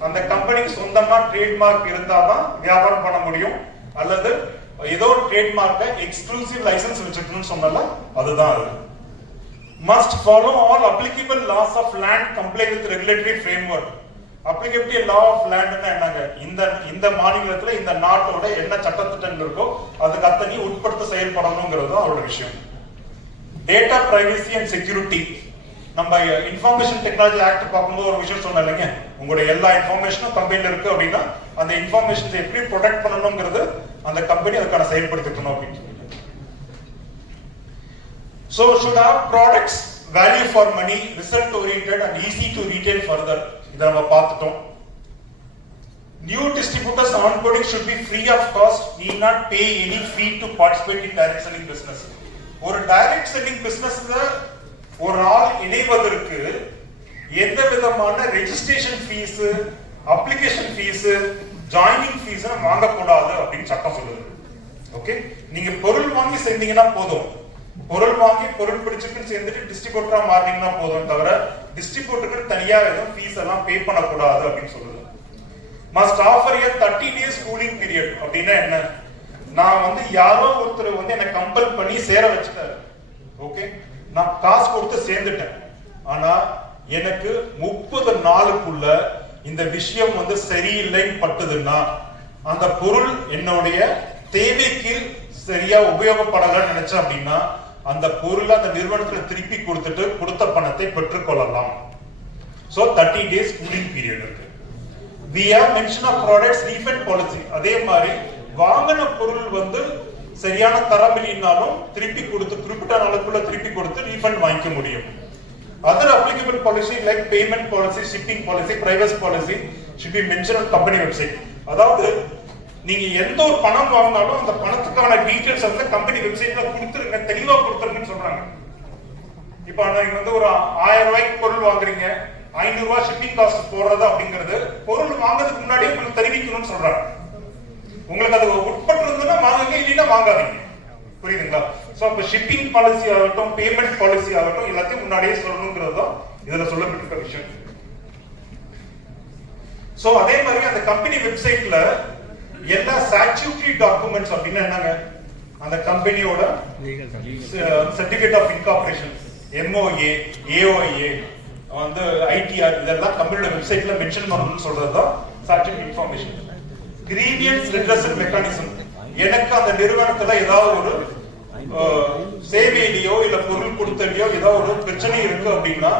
அந்த கம்பெனிக்கு சொந்தமா ட்ரேட்மார்க் இருந்தாதான் வியாபாரம் பண்ண முடியும், அல்லது ஏதோ ஒரு ட்ரேட்மார்க்கை எக்ஸ்க்ளூசிவ் லைசன்ஸ் வச்சிருக்கணும்னு சொன்னால அதுதான் அது. Must follow all applicable laws of land, comply with regulatory framework. Applicability law of land என்னங்க, இந்த மாநிலத்துல இந்த நாட்டோட என்ன சட்டத்திட்டங்கள் இருக்கோ அதுக்கு அத்தனை உட்படுத்த செயல்படணுங்கிறது அவரோட விஷயம். Data privacy and security. நம்ம இன்ஃபர்மேஷன் டெக்னாலஜி ஆக்ட் பார்க்கும்போது ஒரு விஷயம் சொன்னேன் இல்லைங்க, உங்களுடைய எல்லா இன்ஃபர்மேஷனும் கம்பெனில இருக்கு அப்படின்னா அந்த இன்ஃபர்மேஷன் எப்படி ப்ரொடெக்ட் பண்ணணுங்கிறது அந்த கம்பெனி அதுக்கான செயல்படுத்திக்கணும் அப்படின்னு. So should have products value for money, result oriented and easy to retail further. இத நம்ம பார்த்துட்டோம். New distributors onboarding should be free of cost, need not pay any fee to participate in direct selling business. ஒரு டைரக்ட் செல்லிங் பிசினஸ்ல ஒரு ஆள் இணைவதற்கு எந்த விதமான registration fees, application fees, joining fees வாங்கக்கூடாது அப்படின்னு சட்டம் சொல்லுது. ஓகே, நீங்க பொருள் வாங்கி சேர்ந்தீங்கன்னா போதும், பொருள் வாங்கி பொருள் பிடிச்சிருக்குன்னு சேர்ந்துட்டு டிஸ்ட்ரிபியூட்டரா மாறினீங்கன்னா போதும், தவிர டிஸ்ட்ரிபியூட்டருக்கு தனியா எதுவும் ஃபீஸ் எல்லாம் பே பண்ணக்கூடாது அப்படின்னு சொல்லுது. Must offer a 30 days cooling period. அப்படின்னா என்ன, நான் வந்து யாரோ ஒருத்தர் வந்து என்ன கம்பல் பண்ணி சேர வச்சுட்டாரு, ஓகே, நான் காசு கொடுத்து சேர்ந்துட்டேன், ஆனா எனக்கு 30 நாளுக்குள்ள இந்த விஷயம் வந்து சரியில்லைன்னு பட்டுதுன்னா, அந்த பொருள் என்னுடைய தேவைக்கு சரியா உபயோகப்படலன்னு நினைச்சேன் அப்படின்னா அந்த பொருளை அந்த நிறுவனத்துல திருப்பி கொடுத்துட்டு கொடுத்த பணத்தை பெற்றுக்கொள்ளலாம். So 30 days cooling period இருக்கு. We have mention of products refund policy. அதே மாதிரி வாங்கின பொருள் வந்து சரியான தரம் இல்லைனாலும் திருப்பி கொடுத்து குறிப்பிட்ட நாளுக்குள்ள திருப்பி கொடுத்து ரீஃபண்ட் வாங்கிக்க முடியும். Other applicable policy like payment policy, shipping policy, privacy policy should be mentioned on company website. அதாவது நீங்க எந்த ஒரு பணம் வாங்கினாலும் அந்த பணத்துக்கான டீடைல்ஸ் வந்து கம்பெனி வெப்சைட்ல கொடுத்துருங்க, தெளிவா கொடுத்துருங்கன்னு சொல்றாங்க. இப்போ நீங்க வந்து ஒரு 1000 ரூபாய்க்கு பொருள் வாங்குறீங்க, 500 ரூபாய் ஷிப்பிங் காஸ்ட் போடுறது அப்படிங்கிறது பொருள் வாங்குறதுக்கு முன்னாடியே உங்களுக்கு தெரிவிக்கணும்னு சொல்றாங்க. உங்களுக்கு அது உட்பட்டு இருந்ததுன்னா வாங்குங்க, இல்லைன்னா வாங்காதீங்க. புரியுதுங்களா? சோ அப்ப ஷிப்பிங் பாலிசி ஆகட்டும், பேமெண்ட் பாலிசி ஆகட்டும், எல்லாத்தையும் முன்னாடியே சொல்லணுங்கிறது தான் இதுல சொல்லப்பட்டிருக்க விஷயம். சோ அதே மாதிரி அந்த கம்பெனி வெப்சைட்ல எல்லா ஸ்டாட்யூட்டரி டாக்குமெண்ட்ஸ் அப்படின்னா என்னங்க, அந்த கம்பெனியோட certificate of incorporation, MOA, AOA, வந்து ITR, இதெல்லாம் கம்பெனியோட வெப்சைட்ல மென்ஷன் பண்ணணும்னு சொல்றதுதான் statutory information. Grievance redressal mechanism. எனக்கு அந்த நிறுவனத்துல ஏதாவது ஒரு சேவையிலையோ இல்ல பொருள் கொடுத்தலையோ ஏதாவது ஒரு பிரச்சனை இருக்கு அப்படின்னா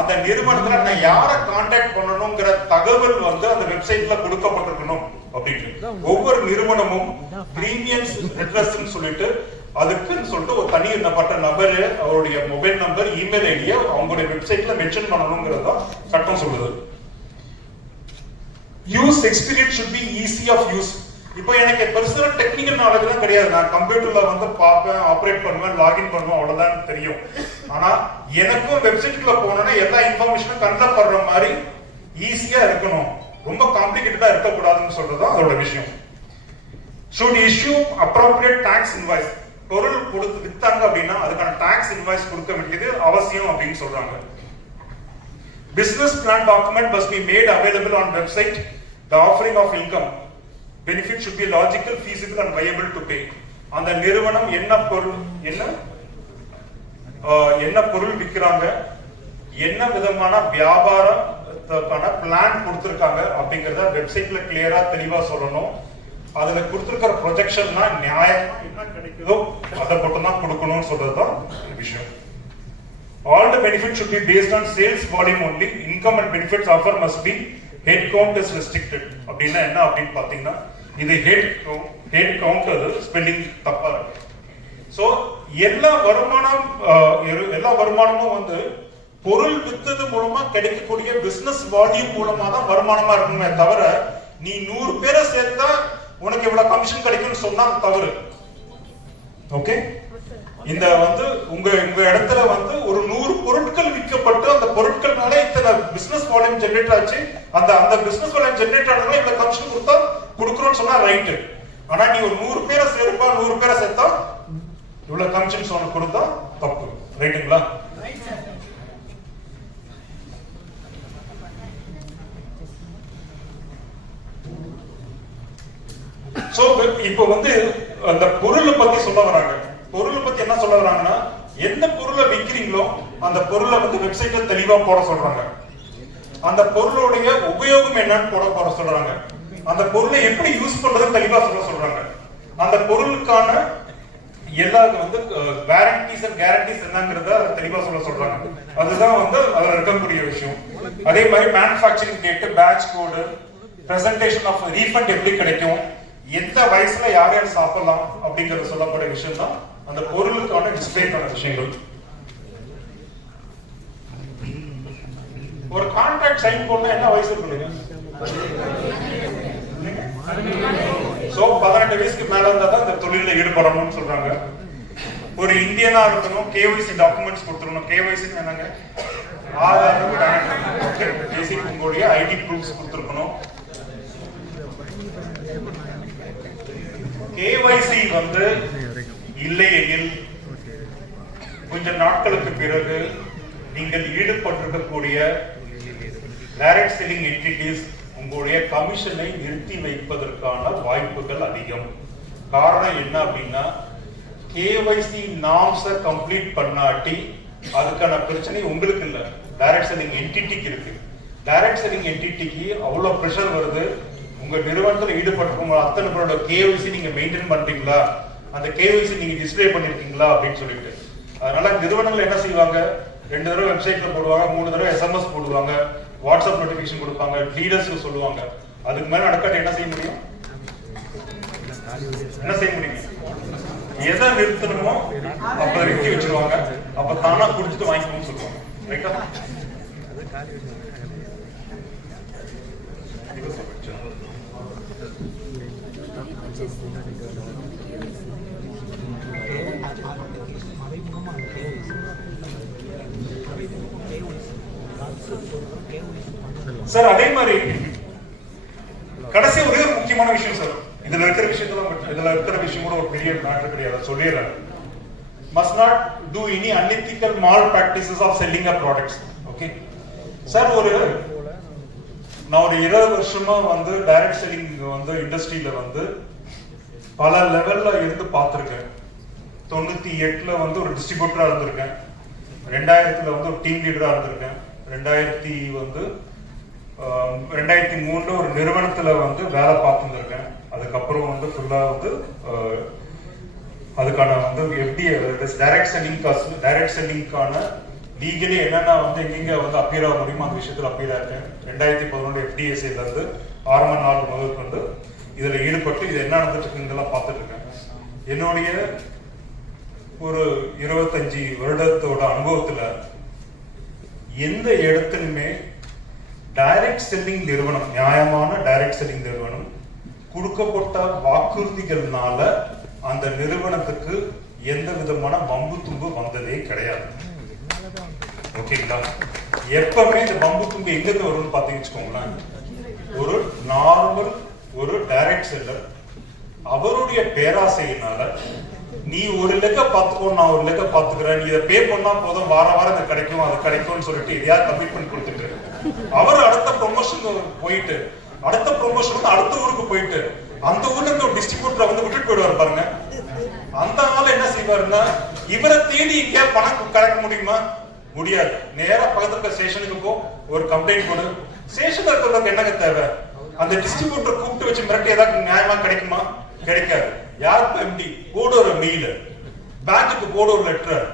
அந்த நிறுவனத்துல நான் யாரை கான்டாக்ட் பண்ணணுங்கிற தகவல் வந்து அந்த வெப்சைட்ல கொடுக்கப்பட்டிருக்கணும் அப்படின்னு. ஒவ்வொரு நிறுவனமும் கிரீவியன்ஸ் ரிட்ரஸல் சொல்லிட்டு அதுக்குன்னு சொல்லிட்டு ஒரு தனிப்பட்ட நபர் அவருடைய மொபைல் நம்பர், இமெயில் ஐடியை அவங்களுடைய வெப்சைட்ல மென்ஷன் பண்ணணுங்கிறதா சட்டம் சொல்லுது. Use experience should be easy of use. இப்போ எனக்கு பெருசா டெக்னிக்கல் நாலேஜ் எல்லாம் கிடையாது, நான் கம்ப்யூட்டர்ல வந்து பார்ப்பேன், ஆபரேட் பண்ணுவேன், லாகின் பண்ணுவேன், அவ்வளவுதான் தெரியும். ஆனா எனக்கும் வெப்சைட்குள்ள போனோம்னா எல்லா இன்ஃபர்மேஷனும் கண்ணில் படுற மாதிரி ஈஸியா இருக்கணும், ரொம்ப காம்ப்ளிகேட்டடா இருக்கக்கூடாதுன்னு சொல்றதுதான் அதோட விஷயம். should issue appropriate tax invoice. பொருள் கொடுத்து வித்தாங்க அப்படின்னா அதுக்கான டாக்ஸ் இன்வாய்ஸ் கொடுக்க வேண்டியது அவசியம் அப்படின்னு சொல்றாங்க. Business plan document must be made available on website. The offering of income benefit should be logical, feasible and viable to pay. அந்த நிறுவனம் என்ன பொருள் விக்கிறாங்க, என்ன விதமான வியாபாரத்துக்கான பிளான் கொடுத்திருக்காங்க அப்படிங்கறத வெப்சைட்ல கிளியரா தெளிவா சொல்லணும். அதுல கொடுத்திருக்கிற ப்ரொஜெக்ஷன்னா நியாயமா என்ன கிடைக்குதோ அதை மட்டும் தான் கொடுக்கணும்னு சொல்றதுதான் விஷயம். All the benefits should be based on sales volume only. Income and benefits offer must be head count is restricted. அப்படின்னா என்ன அப்படின்னு பாத்தீங்கன்னா இது head count ஸ்பெல்லிங் தப்பா இருக்கு. சோ எல்லா வருமானமும் வந்து பொருள் வித்தது மூலமா கிடைக்கக்கூடிய பிசினஸ் வால்யூம் மூலமா தான் வருமானமா இருக்கணுமே தவிர நீ 100 பேரை சேர்த்தா உனக்கு இவ்வளவு கமிஷன் கிடைக்கும்னு சொன்னா தவறு. ஓகே, இந்த வந்து உங்க இடத்துல வந்து ஒரு 100 பொருட்கள் விற்கப்பட்டு அந்த பொருட்கள்னால இத்தனை பிசினஸ் வால்யூம் ஜெனரேட் ஆச்சு, அந்த பிசினஸ் வால்யூம் ஜெனரேட் ஆனதுனால இவ்வளவு கமிஷன் கொடுக்குறோம்னு சொன்னா ரைட். ஆனா நீ ஒரு 100 பேரை சேர்ப்பா 100 பேரை சேர்த்தா இவ்வளவு கமிஷன் சொன்ன கொடுத்தா தப்பு. ரைட்டுங்களா? சோ இப்போ வந்து அந்த பொருளை பத்தி சொல்ல வராங்க. பொருளை பத்தி என்ன சொல்ல வராங்கன்னா எந்த பொருளை விற்கிறீங்களோ அந்த பொருளை வந்து வெப்சைட்ல தெளிவா போட சொல்றாங்க. அந்த பொருளுடைய உபயோகம் என்னன்னு போட சொல்றாங்க. அந்த பொருளை எப்படி யூஸ் பண்றது தெளிவா சொல்றாங்க. அந்த பொருளுக்கான எல்லா வந்து வாரண்டிஸ் அண்ட் கேரண்டிஸ் என்னங்கறத தெளிவா சொல்றாங்க. அதுதான் வந்து அதுல இருக்கக்கூடிய விஷயம். அதே மாதிரி manufacturing date, batch code, presentation of refund எப்படி கிடைக்கும், எந்த வயசுல யார் யார் சாப்பிடலாம் அப்படிங்கறது சொல்லக்கூடிய விஷயம் தான் அந்த பொருளுக்கான டிஸ்பிளேக்கான விஷயங்கள். ஒரு கான்ட்ராக்ட் சைன் பண்ணா என்ன வயசு இருக்குங்க? சோ 18 வயசுக்கு மேல இருந்தா தான் இந்த தொழில ஈடுபடணும்னு சொல்றாங்க. ஒரு இந்தியனா இருக்கணும், கேஒய்சி டாக்குமெண்ட்ஸ் கொடுத்துடணும். கேஒய்சி என்னங்க? ஆதார், பேசிக் உங்களுடைய ஐடி ப்ரூஃப்ஸ் கொடுத்துருக்கணும். கேஒய்சி வந்து இல்லையெனில் கொஞ்ச நாட்களுக்கு பிறகு நீங்கள் ஈடுபட்டிருக்கக்கூடிய டைரக்ட் செல்லிங் என்டிட்டிஸ் உங்களுடைய கமிஷனை நிறுத்தி வைப்பதற்கான வாய்ப்புகள் அதிகம். காரணம் என்ன அப்படின்னா கேஒய்சி நார்ம்ஸை கம்ப்ளீட் பண்ணாட்டி அதுக்கான பிரச்சனை உங்களுக்கு இல்ல, டைரக்ட் செல்லிங் என்டிட்டிக்கு இருக்கு. டைரக்ட் செல்லிங் என்டிட்டிக்கு அவ்வளவு பிரஷர் வருது. உங்க நிறுவனத்துல ஈடுபட்டிருக்கவங்க அத்தனை பேரோட கேஒய்சி நீங்க மெயின்டைன் பண்றீங்களா, அந்த கேஒய்சி நீங்க டிஸ்ப்ளே பண்ணிருக்கீங்களா அப்படின்னு சொல்லிட்டு. அதனால நிறுவனங்கள் என்ன செய்வாங்க, 2 தடவை வெப்சைட்ல போடுவாங்க, 3 தடவை எஸ்எம்எஸ் போடுவாங்க, வாட்ஸ்அப் நோட்டிபிகேஷன் கொடுப்பாங்க, லீடர்ஸ்க்கு சொல்லுவாங்க. அதுக்கு மேல நடக்காட்டி என்ன செய்ய முடியும்? என்ன செய்ய முடியும்? எதை நிறுத்தணுமோ அப்ப நிறுத்தி வச்சிருவாங்க. அப்ப தானா குடிச்சிட்டு வாங்கிக்கணும்னு சொல்லுவாங்க. ரைட்டா? சார் அதே மாதிரி கடைசி ஒரே ஒரு முக்கியமான விஷயம் சார், இதுல இருக்கிற விஷயம் கூட ஒரு பெரிய மேட்டர் கிடையாது, சொல்லிடுறேன். must not do any unethical malpractices of selling a products. Okay sir, நான் ஒரு 20 வருஷமா வந்து டைரக்ட் செல்லிங் வந்து இண்டஸ்ட்ரியில வந்து பல லெவல்ல இருந்து பார்த்திருக்கேன். 98ல வந்து ஒரு டிஸ்ட்ரிபியூட்டரா இருந்திருக்கேன், 2000ல வந்து ஒரு டீம் லீடரா இருந்திருக்கேன், 2003ல ஒரு நிறுவனத்துல வந்து வேலை பார்த்துருக்கேன். அதுக்கப்புறம் வந்து ஃபுல்லா வந்து அதுக்கான வந்து எப்படி டைரக்ட் செல்லிங்கான லீகலி என்னென்ன வந்து எங்க வந்து அப்பியர் ஆக முடியுமோ அந்த விஷயத்துல அப்பியர் ஆயிருக்கேன். 2011 FDSAல இருந்து ஆரம்ப நாள் முதல் வந்து இதுல ஈடுபட்டு இது என்ன நடந்துட்டு இருக்குங்கெல்லாம் பார்த்துட்டு இருக்கேன். என்னுடைய ஒரு 25 வருடத்தோட அனுபவத்துல எந்த இடத்துலையுமே டைரக்ட் செல்லிங் நிறுவனம், நியாயமான டைரக்ட் செல்லிங் நிறுவனம் கொடுக்கப்பட்ட வாக்குறுதிகள்னால அந்த நிறுவனத்துக்கு எந்த விதமான வம்பு தும்பு வந்ததே கிடையாது. ஓகேங்களா? எப்பவுமே இந்த வம்பு தும்பு எங்கிருந்து வரும்னு பாத்தீங்கன்னு ஒரு நார்மல் ஒரு டைரக்ட் செல்லர் அவருடைய பேராசையினால நீ ஒரு லெக்க பார்த்துக்கோ, நான் ஒரு லெக்க பார்த்துக்கிறேன், நீ இதை பே பண்ணா போதும், வாரம் இது கிடைக்கும் அது கிடைக்கும்னு சொல்லிட்டு எதையாவது கமிட்மெண்ட் கொடுத்துட்டு அவர் அடுத்த ப்ரொமோஷன் போயிட்டு அடுத்த ப்ரொமோஷன் வந்து அடுத்த ஊருக்கு போயிட்டு அந்த ஊர்ல இருந்து ஒரு டிஸ்ட்ரிபியூட்டரை வந்து விட்டுட்டு போயிடுவார் பாருங்க. அந்த ஆள் என்ன செய்வாருன்னா இவரை தேடி எங்கேயா பணம் கிடைக்க முடியுமா, முடியாது. நேரா பக்கத்துல இருக்க ஸ்டேஷனுக்கு போ, ஒரு கம்ப்ளைண்ட் கொடு. ஸ்டேஷன்ல இருக்கிறவங்களுக்கு என்னங்க தேவை? அந்த டிஸ்ட்ரிபியூட்டர் கூப்பிட்டு வச்சு மிரட்டி ஏதாவது நியாயமா கிடைக்குமா? கிடைக்காது. யாருக்கு எம்டி போடு ஒரு மெயில், பேங்க்குக்கு போடு ஒரு லெட்டர்,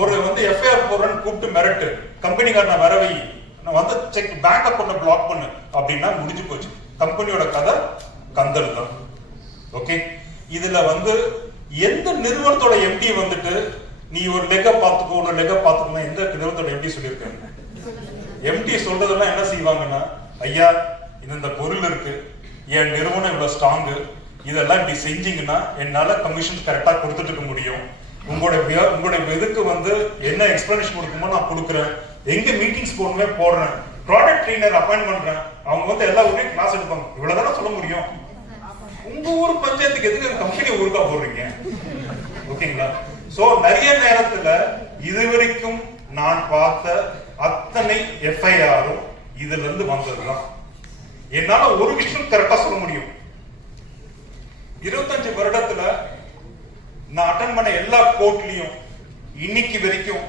ஒரு வந்து எஃப்ஐஆர் போடுறேன்னு கூப்பிட்டு மிரட்டு, கம்பெனிக்காரனை வரவை, நான் வந்து செக் பேங்க் அக்கௌண்ட்டை பிளாக் பண்ணு அப்படின்னா முடிஞ்சு போச்சு. கம்பெனியோட கதை கந்தல் தான். ஓகே, இதுல வந்து எந்த நிறுவனத்தோட எம்டி வந்துட்டு நீ ஒரு லெக்க பாத்துக்கோ, ஒரு லெக்க பாத்துக்கோ, எந்த நிறுவனத்தோட எம்டி சொல்லியிருக்காங்க? எம்டி சொல்றதெல்லாம் என்ன செய்வாங்கன்னா, ஐயா இந்த பொருள் இருக்கு, என் நிறுவனம் இவ்வளவு ஸ்ட்ராங்கு, இதெல்லாம் இப்படி செஞ்சீங்கன்னா என்னால கமிஷன் கரெக்டா கொடுத்துட்டு இருக்க முடியும், உங்களுடைய இதுக்கு வந்து என்ன எக்ஸ்பிளனேஷன் கொடுக்குமோ நான் கொடுக்குறேன், எங்க மீட்டிங்ஸ் போகணுமே போடுறேன், ப்ராடக்ட் ட்ரெயினர் அப்பாயிண்ட் பண்றேன், அவங்க வந்து எல்லா ஊரையும் கிளாஸ் எடுப்பாங்க. இவ்வளவுதானே சொல்ல முடியும். உங்க ஊர் பஞ்சாயத்துக்கு எதுக்கு கம்பெனி ஊருக்கா போடுறீங்க? ஓகேங்களா? சோ நிறைய நேரத்துல இதுவரைக்கும் நான் பார்த்த அத்தனை எஃப்ஐஆரும் இதுல இருந்து வந்ததுதான். என்னால ஒரு விஷயம் கரெக்டா சொல்ல முடியும். 25 வருடத்துல நான் அட்டன் பண்ண எல்லா கோர்ட்லயும் இன்னைக்கு வரைக்கும்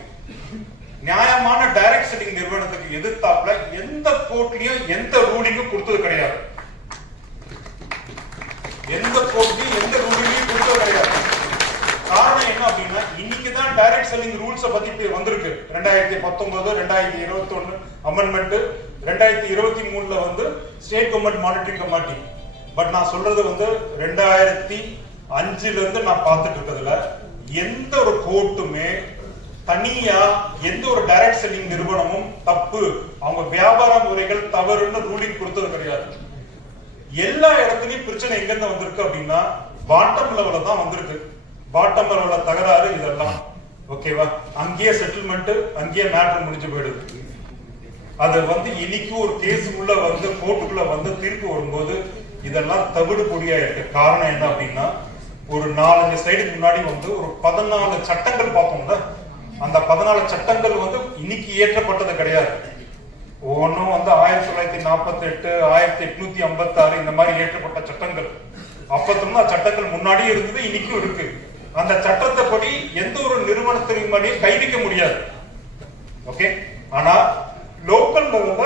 நியாயமான டைரக்ட் செல்லிங் நிறுவனத்துக்கு எதிர்த்தாப்புல எந்த கோர்ட்லயும் எந்த ரூலிங்கும் கொடுத்தது கிடையாது. எந்த கோர்ட்லயும் எந்த ரூலிங்கும் கொடுத்தது கிடையாது. காரணம் என்ன அப்படின்னா, இன்னைக்கு தான் டைரக்ட் செல்லிங் ரூல்ஸ் பத்தி வந்திருக்கு. 2019 2021 அமெண்ட்மெண்ட், 2023ல வந்து state government monitoring committee. But நான் சொல்றது வந்து 2005ல இருந்து நான் பார்த்துட்டு இருக்கிறதுல எந்த ஒரு கோர்ட்டுமே தனியா எந்த ஒரு டைரக்ட் செல்லிங் நிறுவனமும் தப்பு, அவங்க வியாபார முறைகள் தவறுன்னு ரூலிங் கொடுத்தது கிடையாது. எல்லா இடத்துலயும் பிரச்சனை எங்க இருந்து வந்திருக்கு அப்படின்னா பாட்டம் லெவல்ல தான் வந்திருக்கு. பாட்டம் லெவல்ல தகராறு இதெல்லாம் ஓகேவா, அங்கேயே செட்டில்மெண்ட், அங்கேயே மேட்டர் முடிஞ்சு போயிடுது. அது வந்து இன்னைக்கு ஒரு கேஸ் உள்ள வந்து கோர்ட்டுக்குள்ள வந்து தீர்ப்பு வரும்போது இதெல்லாம் தவிடு பொடியா இருக்கு. காரணம் என்ன அப்படின்னா, ஒரு 4-5 ஸ்லைடுக்கு முன்னாடி வந்து ஒரு 14 சட்டங்கள் பார்த்தோம்ல, அந்த 14 சட்டங்கள் வந்து இன்னைக்கு ஏற்றப்பட்டது கிடையாது. ஒன்னும் வந்து 1948 1856 இந்த மாதிரி ஏற்றப்பட்ட சட்டங்கள். அப்பத்துல சட்டங்கள் முன்னாடியே இருந்தது, இன்னைக்கும் இருக்கு. அந்த சட்டத்தை படி எந்த ஒரு நிறுவனத்தின் படி கை வைக்க முடியாது. ஓகே, ஆனா லோக்கல் லெவல்ல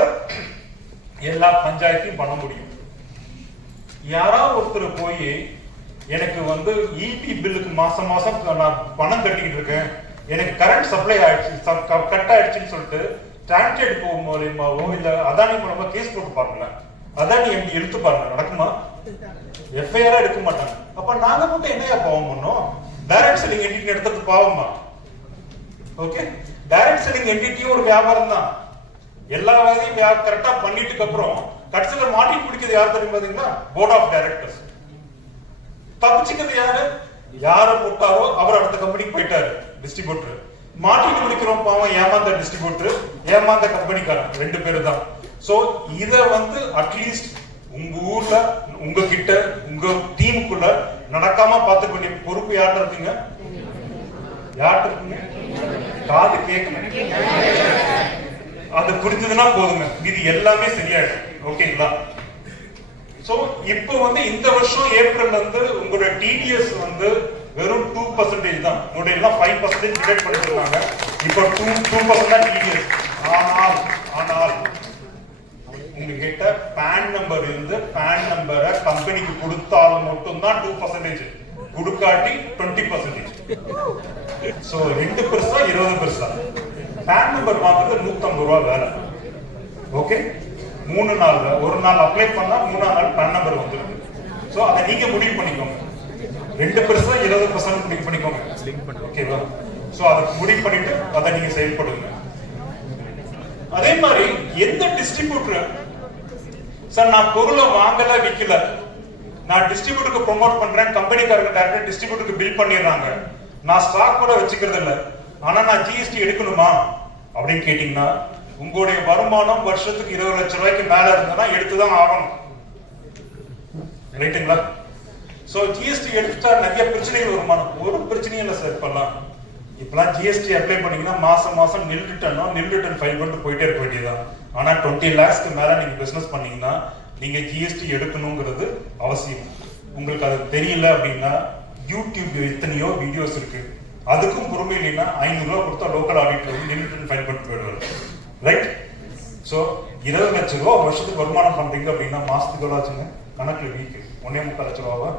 எல்லா பஞ்சாயத்தையும் பண்ண முடியும். யாராவது ஒருத்தர் போய் எனக்கு வந்து இபி பில்லுக்கு மாசம் மாசம் நான் பணம் கட்டிக்கிட்டு இருக்கேன், எனக்கு கரண்ட் சப்ளை ஆயிடுச்சு, கட் ஆயிடுச்சுன்னு சொல்லிட்டு டிரான்ஸ்லேட் போகும் மூலியமாவோ இல்ல அதானி மூலமா கேஸ் போட்டு பாருங்க. அதானி எம்பி எடுத்து பாருங்க, நடக்குமா? எஃப்ஐஆர் எடுக்க மாட்டாங்க. அப்ப நாங்க மட்டும் என்னையா பாவம் பண்ணோம்? டைரக்ட் செல்லிங் என்டிட்டி எடுத்தது பாவமா? ஓகே, டைரக்ட் செல்லிங் என்டிட்டியும் ஒரு வியாபாரம் தான். எல்லா வேலையும் கரெக்டா பண்ணிட்டு அப்புறம் கடைசியில மாட்டி பிடிக்கிறது யார் தெரியுமா? Board of directors. தப்பிச்சுக்கிறது யாரு? யார போட்டாரோ அவர் அடுத்த கம்பெனிக்கு போயிட்டாரு, டிஸ்ட்ரிபியூட்டர். மாட்டிட்டு பிடிக்கிறோம் பாவம், ஏமாந்த டிஸ்ட்ரிபியூட்டர், ஏமாந்த கம்பெனிக்காரன், 2 பேரு தான். சோ இத வந்து அட்லீஸ்ட் உங்க ஊர்ல உங்ககிட்ட உங்க டீமுக்குள்ள நடக்காம பார்த்துக்க வேண்டிய பொறுப்பு யார்கிட்ட இருக்குங்க? யார்கிட்ட இருக்குங்க? காது கேட்கணும். அது புரிஞ்சதுன்னா போதுங்க, இது எல்லாமே சரியாயிடும். ஓகேங்களா? சோ இப்போ வந்து இந்த வருஷம் ஏப்ரல்ல இருந்து உங்களோட டிடிஎஸ் வந்து வெறும் 2% தான். உங்களுடைய எல்லாம் 5% டிடெக்ட் பண்ணிருக்காங்க. இப்போ 2% தான் டிடிஎஸ். ஆனால் உங்ககிட்ட பேன் நம்பர் இருந்து பேன் நம்பரை கம்பெனிக்கு கொடுத்தாலும் மட்டும்தான் 2%, கொடுக்காட்டி 20%. சோ 2 பெருசா 20 பெருசா? பேன் நம்பர் வாங்குறது 150 ரூபாய் வேலை. ஓகே, 3 நாள்ல ஒரு நாள் அப்ளை பண்ணா 3ஆம் நாள் பேன் நம்பர் வந்துருக்கு. சோ அதை நீங்க முடிவு பண்ணிக்கோங்க. 2 பெருசா 20% முடிவு பண்ணிக்கோங்க. ஓகேவா? சோ அதை முடிவு பண்ணிட்டு அதை நீங்க செயல்படுங்க. அதே மாதிரி எந்த டிஸ்ட்ரிபியூட்டர் சார் நான் பொருளை வாங்கல விக்கல, நான் டிஸ்ட்ரிபியூட்டருக்கு ப்ரோமோட் பண்றேன், கம்பெனிக்காரங்க டைரக்டா டிஸ்ட்ரிபியூட்டருக்கு பில் பண்ணிடுறாங்க, நான் ஸ்டாக் கூட வச்சுக்கிறது இல்ல, ஆனா நான் ஜிஎஸ்டி எடுக்கணுமா அப்படின்னு கேட்டீங்கன்னா, உங்களுடைய வருமானம் வருஷத்துக்கு 20 லட்சம் ரூபாய்க்கு மேல இருந்ததுன்னா எடுத்துதான் ஆகணும். ரைட்டுங்களா? சோ ஜிஎஸ்டி எடுத்துட்டா நிறைய பிரச்சனைகள் வருமானம். ஒரு பிரச்சனையும் இல்லை சார். இப்பெல்லாம் ஜிஎஸ்டி அப்ளை பண்ணீங்கன்னா மாசம் மாசம் நில் ரிட்டர்ன் ஃபைல் பண்ணிட்டு போயிட்டே இருக்க வேண்டியதுதான். ஆனா 20 lakhsக்கு மேல நீங்க பிசினஸ் பண்ணீங்கன்னா நீங்க ஜிஎஸ்டி எடுக்கணுங்கிறது அவசியம். உங்களுக்கு அது தெரியல அப்படின்னா யூடியூப் எத்தனையோ வீடியோஸ் இருக்கு, அதுக்கும் பொறுமை இல்லைன்னா 500 ரூபாய் கொடுத்தா லோக்கல் ஆடிட்டர் வந்து நின்று ஃபைல் பண்ணிட்டு போயிடுவாரு. ரைட்? ஸோ 20 லட்சம் ரூபா ஒரு வருஷத்துக்கு வருமானம் பண்றீங்க அப்படின்னா மாசத்துக்கு எவ்வளோ ஆச்சுங்க? கணக்குல வீக்கு 1.25 லட்ச ரூபாவா?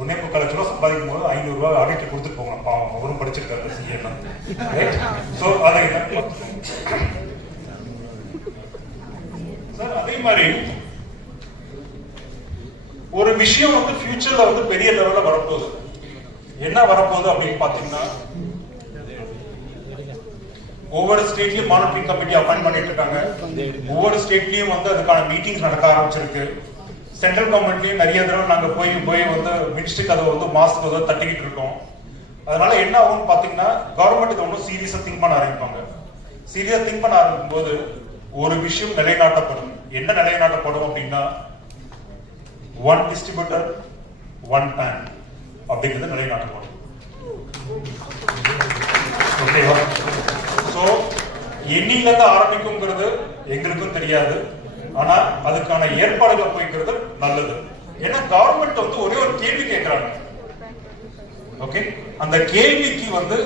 1.25 லட்ச ரூபா சம்பாதிக்கும் போது 500 ரூபாய் ஆடிட்டர் கொடுத்துட்டு போகணும். பாவம், அவரும் படிச்சிருக்காரு சிஏ. ரைட்? ஸோ அதை சார் அதே மாதிரி ஒரு விஷயம் வந்து ஃபியூச்சர்ல வந்து பெரிய லெவல்ல வரப்போகுது. என்ன வரப்போகுது அப்படின்னு பாத்தீங்கன்னா, ஒவ்வொரு ஸ்டேட்லயும் மானிட்டரிங் கமிட்டி அப்பாயிண்ட் பண்ணிட்டு இருக்காங்க. ஒவ்வொரு ஸ்டேட்லயும் வந்து அதுக்கான மீட்டிங்ஸ் நடக்க ஆரம்பிச்சிருக்கு. சென்ட்ரல் கவர்மெண்ட்லயும் நிறைய தடவை நாங்க போய் வந்து மினிஸ்ட்ரிக்கு அதை வந்து மாசத்துக்கு வந்து தட்டிக்கிட்டு இருக்கோம். அதனால என்ன ஆகும்னு பாத்தீங்கன்னா, கவர்மெண்ட் இதை ஒன்றும் சீரியஸா திங்க் பண்ண ஆரம்பிப்பாங்க. சீரியஸா திங்க் பண்ண ஆரம்பிக்கும் போது ஒரு விஷயம் நிலைநாட்டப்படும். என்ன நிலைநாட்டப்படும் அப்படின்னா, 1 distributor 1 PAN அப்படிங்கிறது நிலைநாட்டப்படும். ஓகேவா? சோ எண்ணில இருந்து ஆரம்பிக்கும்ங்கிறது எங்களுக்கும் தெரியாது. ஆனா அதுக்கான ஏற்பாடுகள் போய்க்கிறது நல்லது. ஏன்னா கவர்மெண்ட் வந்து ஒரே ஒரு கேள்வி கேட்கறாங்க. ஓகே, அந்த கேள்விக்கு வந்து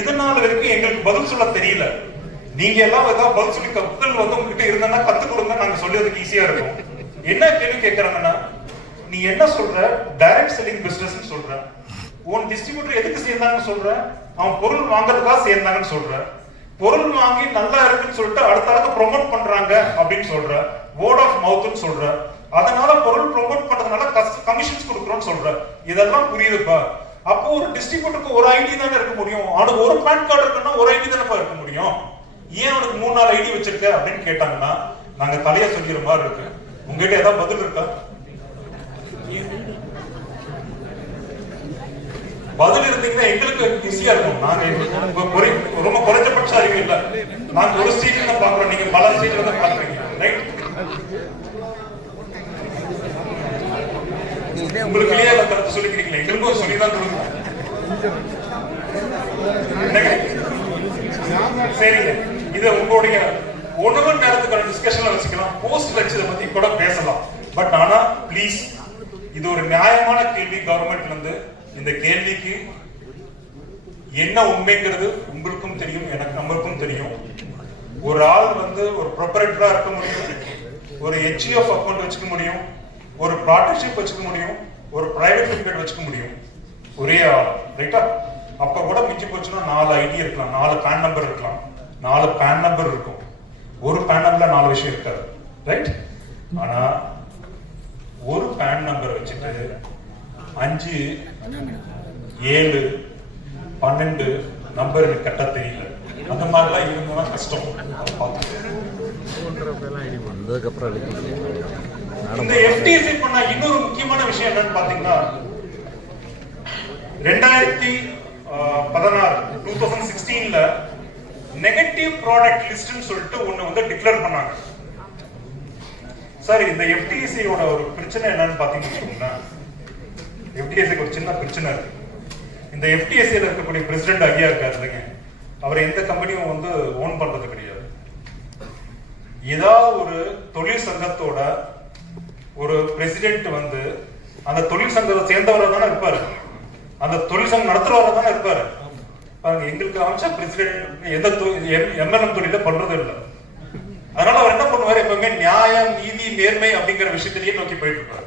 இதனால வரைக்கும் எங்களுக்கு பதில் சொல்ல தெரியல. நீங்க எல்லாம் ஏதாவது பதில் சொல்லி கப்பல் வந்து உங்ககிட்ட இருந்தா கத்து கொடுங்க, நாங்க சொல்றதுக்கு ஈஸியா இருக்கும். என்ன கேள்வி கேட்கறாங்கன்னா, நீ என்ன சொல்ற? டைரக்ட் செல்லிங் பிசினஸ் சொல்ற. உன் டிஸ்ட்ரிபியூட்டர் எதுக்கு சேர்ந்தாங்கன்னு சொல்ற? அவன் பொருள் வாங்குறதுக்காக சேர்ந்தாங்கன்னு சொல்ற. பொருள் வாங்கி நல்லா இருக்குன்னு சொல்லிட்டு அடுத்த ப்ரொமோட் பண்றாங்க அப்படின்னு சொல்ற. வேர்ட் ஆஃப் மவுத்னு சொல்ற. அதனால பொருள் ப்ரொமோட் பண்றதுனால கமிஷன்ஸ் கொடுக்குறோம்னு சொல்ற. இதெல்லாம் புரியுதுப்பா. அப்போ ஒரு டிஸ்ட்ரிபியூட்டருக்கு ஒரு ஐடி தானே இருக்க முடியும். அவனுக்கு ஒரு பேன் கார்டு இருக்குன்னா ஒரு ஐடி தானே இருக்க முடியும். ஏன் அவனுக்கு 3-4 ஐடி வச்சிருக்க அப்படின்னு கேட்டாங்கன்னா, நாங்க தலையா சொல்லிக்கிற மாதிரி இருக்கு. உங்ககிட்ட ஏதாவது பதில் இருக்கா? பதில் இருந்தீங்கன்னா எங்களுக்கு ஈஸியா இருக்கும். நாங்க ரொம்ப குறைஞ்சபட்ச அறிவு இல்ல. நாங்க ஒரு ஸ்டேட்ல தான் பாக்குறோம், நீங்க பல ஸ்டேட்ல தான் பாக்குறீங்க. ரைட்? உங்களுக்கு கிளியரா கருத்து சொல்லிக்கிறீங்களா? எங்களுக்கும் சொல்லிதான் கொடுங்க. சரிங்க, இது உங்களுடைய உணவு நேரத்துக்கான டிஸ்கஷன்ல வச்சுக்கலாம். போஸ்ட் வச்சு இதை பத்தி கூட பேசலாம். பட் ஆனா பிளீஸ், இது ஒரு நியாயமான கேள்வி. கவர்மெண்ட்ல இருந்து இந்த கேள்விக்கு என்ன உண்மைங்கிறது உங்களுக்கும் தெரியும், எனக்கு நம்மளுக்கும் தெரியும். ஒரு ஆள் வந்து ஒரு ப்ரொபரேட்டரா இருக்க முடியும், ஒரு HUF அக்கௌண்ட் வச்சுக்க முடியும், ஒரு பார்ட்னர்ஷிப் வச்சுக்க முடியும், ஒரு பிரைவேட் லிமிடெட் வச்சுக்க முடியும். ஒரே ஆள். ரைட்டா? அப்ப கூட மிஞ்சி போச்சுன்னா 4 ஐடி இருக்கலாம், 4 பேன் நம்பர் இருக்கலாம். 4 பேன் நம்பர் இருக்கும். ஒரு பேன் நம்பர்ல 4 விஷயம் இருக்காது. ரைட்? ஆனா ஒரு பேன் நம்பர் வச்சுட்டு 5, 7, 12 நம்பர் எனக்கு கட்ட தெரியல. அந்த மாதிரிலாம் இருந்தா கஷ்டம். இந்த FTC பண்ண இன்னொரு முக்கியமான விஷயம் என்னன்னு பாத்தீங்கன்னா, 2016ல நெகட்டிவ் ப்ராடக்ட் லிஸ்ட்னு சொல்லிட்டு ஒண்ணு வந்து டிக்ளேர் பண்ணாங்க. சார், இந்த FTC-யோட ஒரு பிரச்சனை என்னன்னு பாத்தீங்கன்னா, FTC-க்கு ஒரு சின்ன பிரச்சனை இருக்கு. இந்த FTC-ல இருக்கக்கூடிய பிரசிடென்ட் ஐயா இருக்காரு இல்லைங்க, அவர் எந்த கம்பெனியும் வந்து ஓன் பண்றது கிடையாது. ஏதாவது ஒரு தொழில் சங்கத்தோட ஒரு பிரசிடென்ட் வந்து அந்த தொழில் சங்கத்தை சேர்ந்தவரை தானே இருப்பாரு, அந்த தொழில் சங்கம் நடத்துறவரை தானே இருப்பாரு. பாருங்க, எங்களுக்கு அமைச்சா பிரசிடென்ட் எந்த MLM தொழில பண்றது இல்லை. அதனால அவர் என்ன பண்ணுவாரு, எப்பவுமே நியாயம், நீதி, நேர்மை அப்படிங்கிற விஷயத்திலேயே நோக்கி போயிட்டு இருப்பாரு.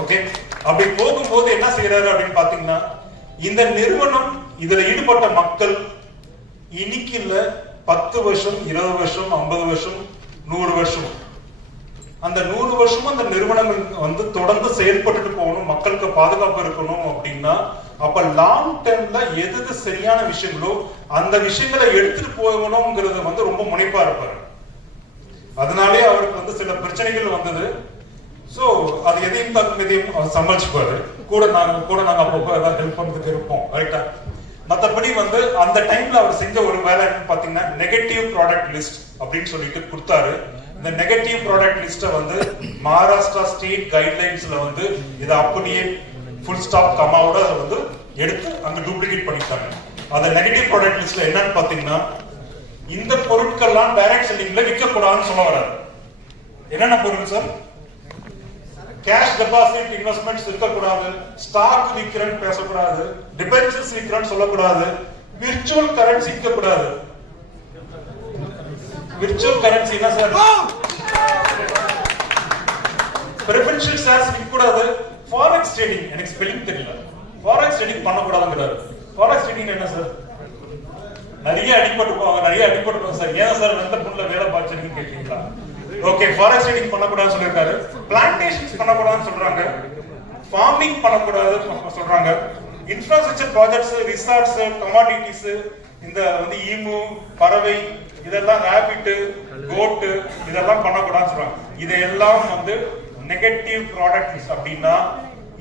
ஓகே, அப்படி போகும்போது என்ன செய்யறாரு அப்படின்னு பாத்தீங்கன்னா, இந்த நிறுவனம் இதுல ஈடுபட்ட மக்கள் இன்னைக்கு இல்ல 10 வருஷம், 20 வருஷம், 50 வருஷம், 100 வருஷம், அந்த 100 வருஷமும் அந்த நிறுவனம் வந்து தொடர்ந்து செயல்பட்டு போகணும், மக்களுக்கு பாதுகாப்பு இருக்கணும் அப்படின்னா, அப்ப லாங் டேர்ம்ல எது சரியான விஷயங்களோ அந்த விஷயங்களை எடுத்துட்டு போகணும்ங்கிறது வந்து ரொம்ப முனைப்பா இருப்பாரு. அதனாலே அவருக்கு வந்து சில பிரச்சனைகள் வந்தது. சோ அது எதையும் சமாளிச்சுப்பாரு. கூட நாங்க அப்பப்போ ஏதாவது ஹெல்ப் பண்றதுக்கு இருப்போம். ரைட்டா? மற்றபடி வந்து அந்த டைம்ல அவர் செஞ்ச ஒரு வேலை பாத்தீங்கன்னா, நெகட்டிவ் ப்ராடக்ட் லிஸ்ட் அப்படின்னு சொல்லிட்டு கொடுத்தாரு. இந்த நெகட்டிவ் ப்ராடக்ட் லிஸ்ட வந்து மகாராஷ்டிரா ஸ்டேட் கைட்லைன்ஸ்ல வந்து இதை அப்படியே ஃபுல் ஸ்டாப் கமாவோட வந்து எடுத்து அங்க டூப்ளிகேட் பண்ணிட்டாங்க. அந்த நெகட்டிவ் ப்ராடக்ட் லிஸ்ட்ல என்னன்னு பாத்தீங்கன்னா, இந்த பொருட்கள்லாம் டைரக்ட் செல்லிங்ல விற்க கூடாதுன்னு சொல்ல வராது. என்னென்ன பொருள் சார்? கேஷ் டெபாசிட் இன்வெஸ்ட்மெண்ட்ஸ் இருக்கக்கூடாது, ஸ்டாக் விற்கிறேன்னு பேசக்கூடாது, டிபென்ச்சர்ஸ் விற்கிறேன்னு சொல்லக்கூடாது, விர்ச்சுவல் கரன்சி விற்கக்கூடாது. விர்ச்சுவல் கரன்சி என்ன சார்? பிரெஃபரன்ஷியல் ஷேர்ஸ் விற்கக்கூடாது. ஃபாரெக்ஸ் ட்ரேடிங் எனக்கு ஸ்பெல்லிங் தெரியல, ஃபாரெக்ஸ் ட்ரேடிங் பண்ணக்கூடாதுங்கிறாரு. ஃபாரெக்ஸ் ட்ரேடிங் என்ன சார்? நிறைய அடிபட்டு போவாங்க சார். ஏன் சார் வெந்த புண்ணுல வேலை பார்த்துருக்குன்னு கேட்டீங்களா? ஓகே, ஃபாரெஸ்ட் ட்ரேடிங் பண்ணக்கூடாதுன்னு சொல்லியிருக்காரு. பிளான்டேஷன்ஸ் பண்ணக்கூடாதுன்னு சொல்றாங்க. ஃபார்மிங் பண்ணக்கூடாது சொல்றாங்க. இன்ஃப்ராஸ்ட்ரக்சர் ப்ராஜெக்ட்ஸ், ரிசார்ட்ஸ், கமாடிட்டிஸ், இந்த வந்து ஈமு, பறவை, இதெல்லாம் ராபிட், கோட், இதெல்லாம் பண்ணக்கூடாதுன்னு சொல்றாங்க. இதையெல்லாம் வந்து நெகட்டிவ் ப்ராடக்ட்ஸ் அப்படின்னா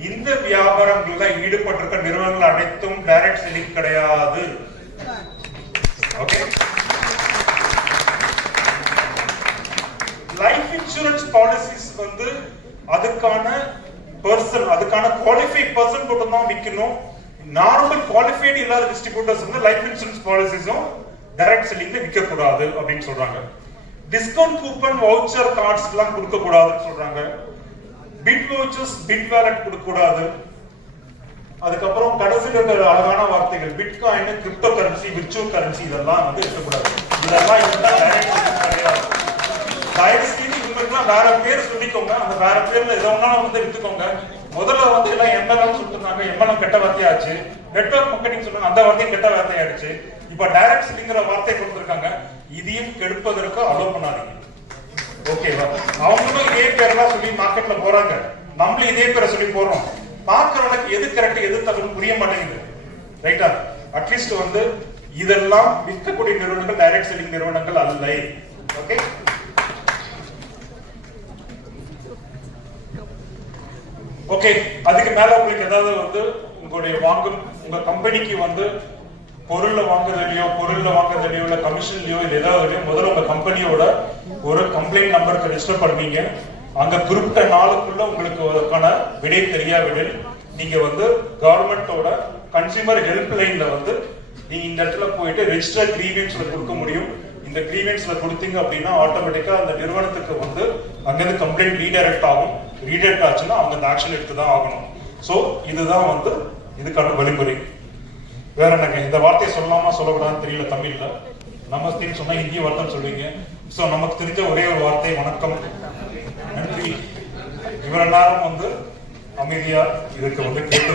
இந்த வியாபாரங்கள்ல ஈடுபட்டிருக்க நிறுவனங்கள் அனைத்தும் டைரக்ட் செல்லிங் கிடையாது. ஓகே, லைஃப் இன்சூரன்ஸ் பாலிசிஸ் வந்து அதுக்கான பர்சன், அதுக்கான குவாலிஃபைட் பர்சன் மட்டும் தான் விற்கணும். நார்மல் குவாலிஃபைட் இல்லாத டிஸ்ட்ரிபியூட்டர்ஸ் வந்து லைஃப் இன்சூரன்ஸ் பாலிசிஸும் டைரக்ட் செல்லிங்ல விற்க கூடாது அப்படின்னு சொல்றாங்க. டிஸ்கவுண்ட் கூப்பன், வவுச்சர் கார்ட்ஸ் எல்லாம் கொடுக்க கூடாதுன்னு சொல்றாங்க. பிட் வவுச்சர்ஸ், பிட் வாலெட் கொடுக்க கூடாது. அதுக்கப்புறம் கடைசியில் இருக்கிற அழகான வார்த்தைகள் bitcoin, crypto currency, virtual currency, இதெல்லாம் வந்து இருக்கக்கூடாது. இதெல்லாம் டைரக்ட் செல்லிங் கிடையாது. வேற பேர் சொல்லிக்கோங்க, அந்த வேற பேர்ல எதை ஒன்னாலும் வந்து வித்துக்கோங்க. முதல்ல வந்து எல்லாம் எம்எல்ஏ சொல்லிருந்தாங்க, எம்எல்ஏ கெட்ட வார்த்தையாச்சு. நெட்வொர்க் மார்க்கெட்டிங் சொன்னாங்க, அந்த வார்த்தையும் கெட்ட வார்த்தையாயிடுச்சு. இப்ப டைரக்ட் செல்லிங்கிற வார்த்தை கொடுத்திருக்காங்க. இதையும் கெடுப்பதற்கு அலோவ் பண்ணாதீங்க. ஓகேவா? அவங்களும் இதே பேர்லாம் சொல்லி மார்க்கெட்ல போறாங்க, நம்மளும் இதே பேரை சொல்லி போறோம். பார்க்கறவனுக்கு எது கரெக்ட் எது தப்புன்னு புரிய மாட்டேங்குது. ரைட்டா? அட்லீஸ்ட் வந்து இதெல்லாம் விற்கக்கூடிய நிறுவனங்கள் டைரக்ட் செல்லிங் நிறுவனங்கள் அல்ல. Okay, okay. அதுக்கு மேல உங்களுக்கு ஏதாவது வந்து உங்களுடைய உங்க கம்பெனிக்கு வந்து பொருள்ல வாங்குறதுலயோ இல்ல கமிஷன்லயோ இல்ல ஏதாவது முதல்ல உங்க கம்பெனியோட ஒரு கம்ப்ளைண்ட் நம்பருக்கு ரெஜிஸ்டர் பண்ணுவீங்க. அங்க குறிப்பிட்ட நாளுக்குள்ள உங்களுக்கு அதற்கான விடை தெரியாவிடில் நீங்க வந்து கவர்மெண்டோட கன்சியூமர் ஹெல்ப் லைன்ல வந்து நீங்க இந்த இடத்துல போயிட்டு ரெஜிஸ்டர் கிரீவன்ஸ்ல கொடுக்க முடியும். இந்த கிரீவன்ஸ்ல கொடுத்தீங்க அப்படின்னா ஆட்டோமேட்டிக்கா அந்த நிறுவனத்துக்கு வந்து அங்கிருந்து கம்ப்ளைண்ட் ரீடைரக்ட் ஆகும். ரீடைரக்ட் ஆச்சுன்னா அவங்க அந்த ஆக்ஷன் எடுத்து தான் ஆகணும். சோ இதுதான் வந்து இதுக்கான வழிமுறை. வேற என்னங்க, இந்த வார்த்தையை சொல்லலாமா சொல்லக்கூடாதுன்னு தெரியல. தமிழ்ல நமஸ்தேன்னு சொன்னா ஹிந்தி வார்த்தைன்னு சொல்லுவீங்க. சோ நமக்கு தெரிஞ்ச ஒரே ஒரு வார்த்தை வணக்கம், நன்றி. இவ்வளவு நேரம் வந்து அமைதியா இதுக்கு வந்து கேட்டு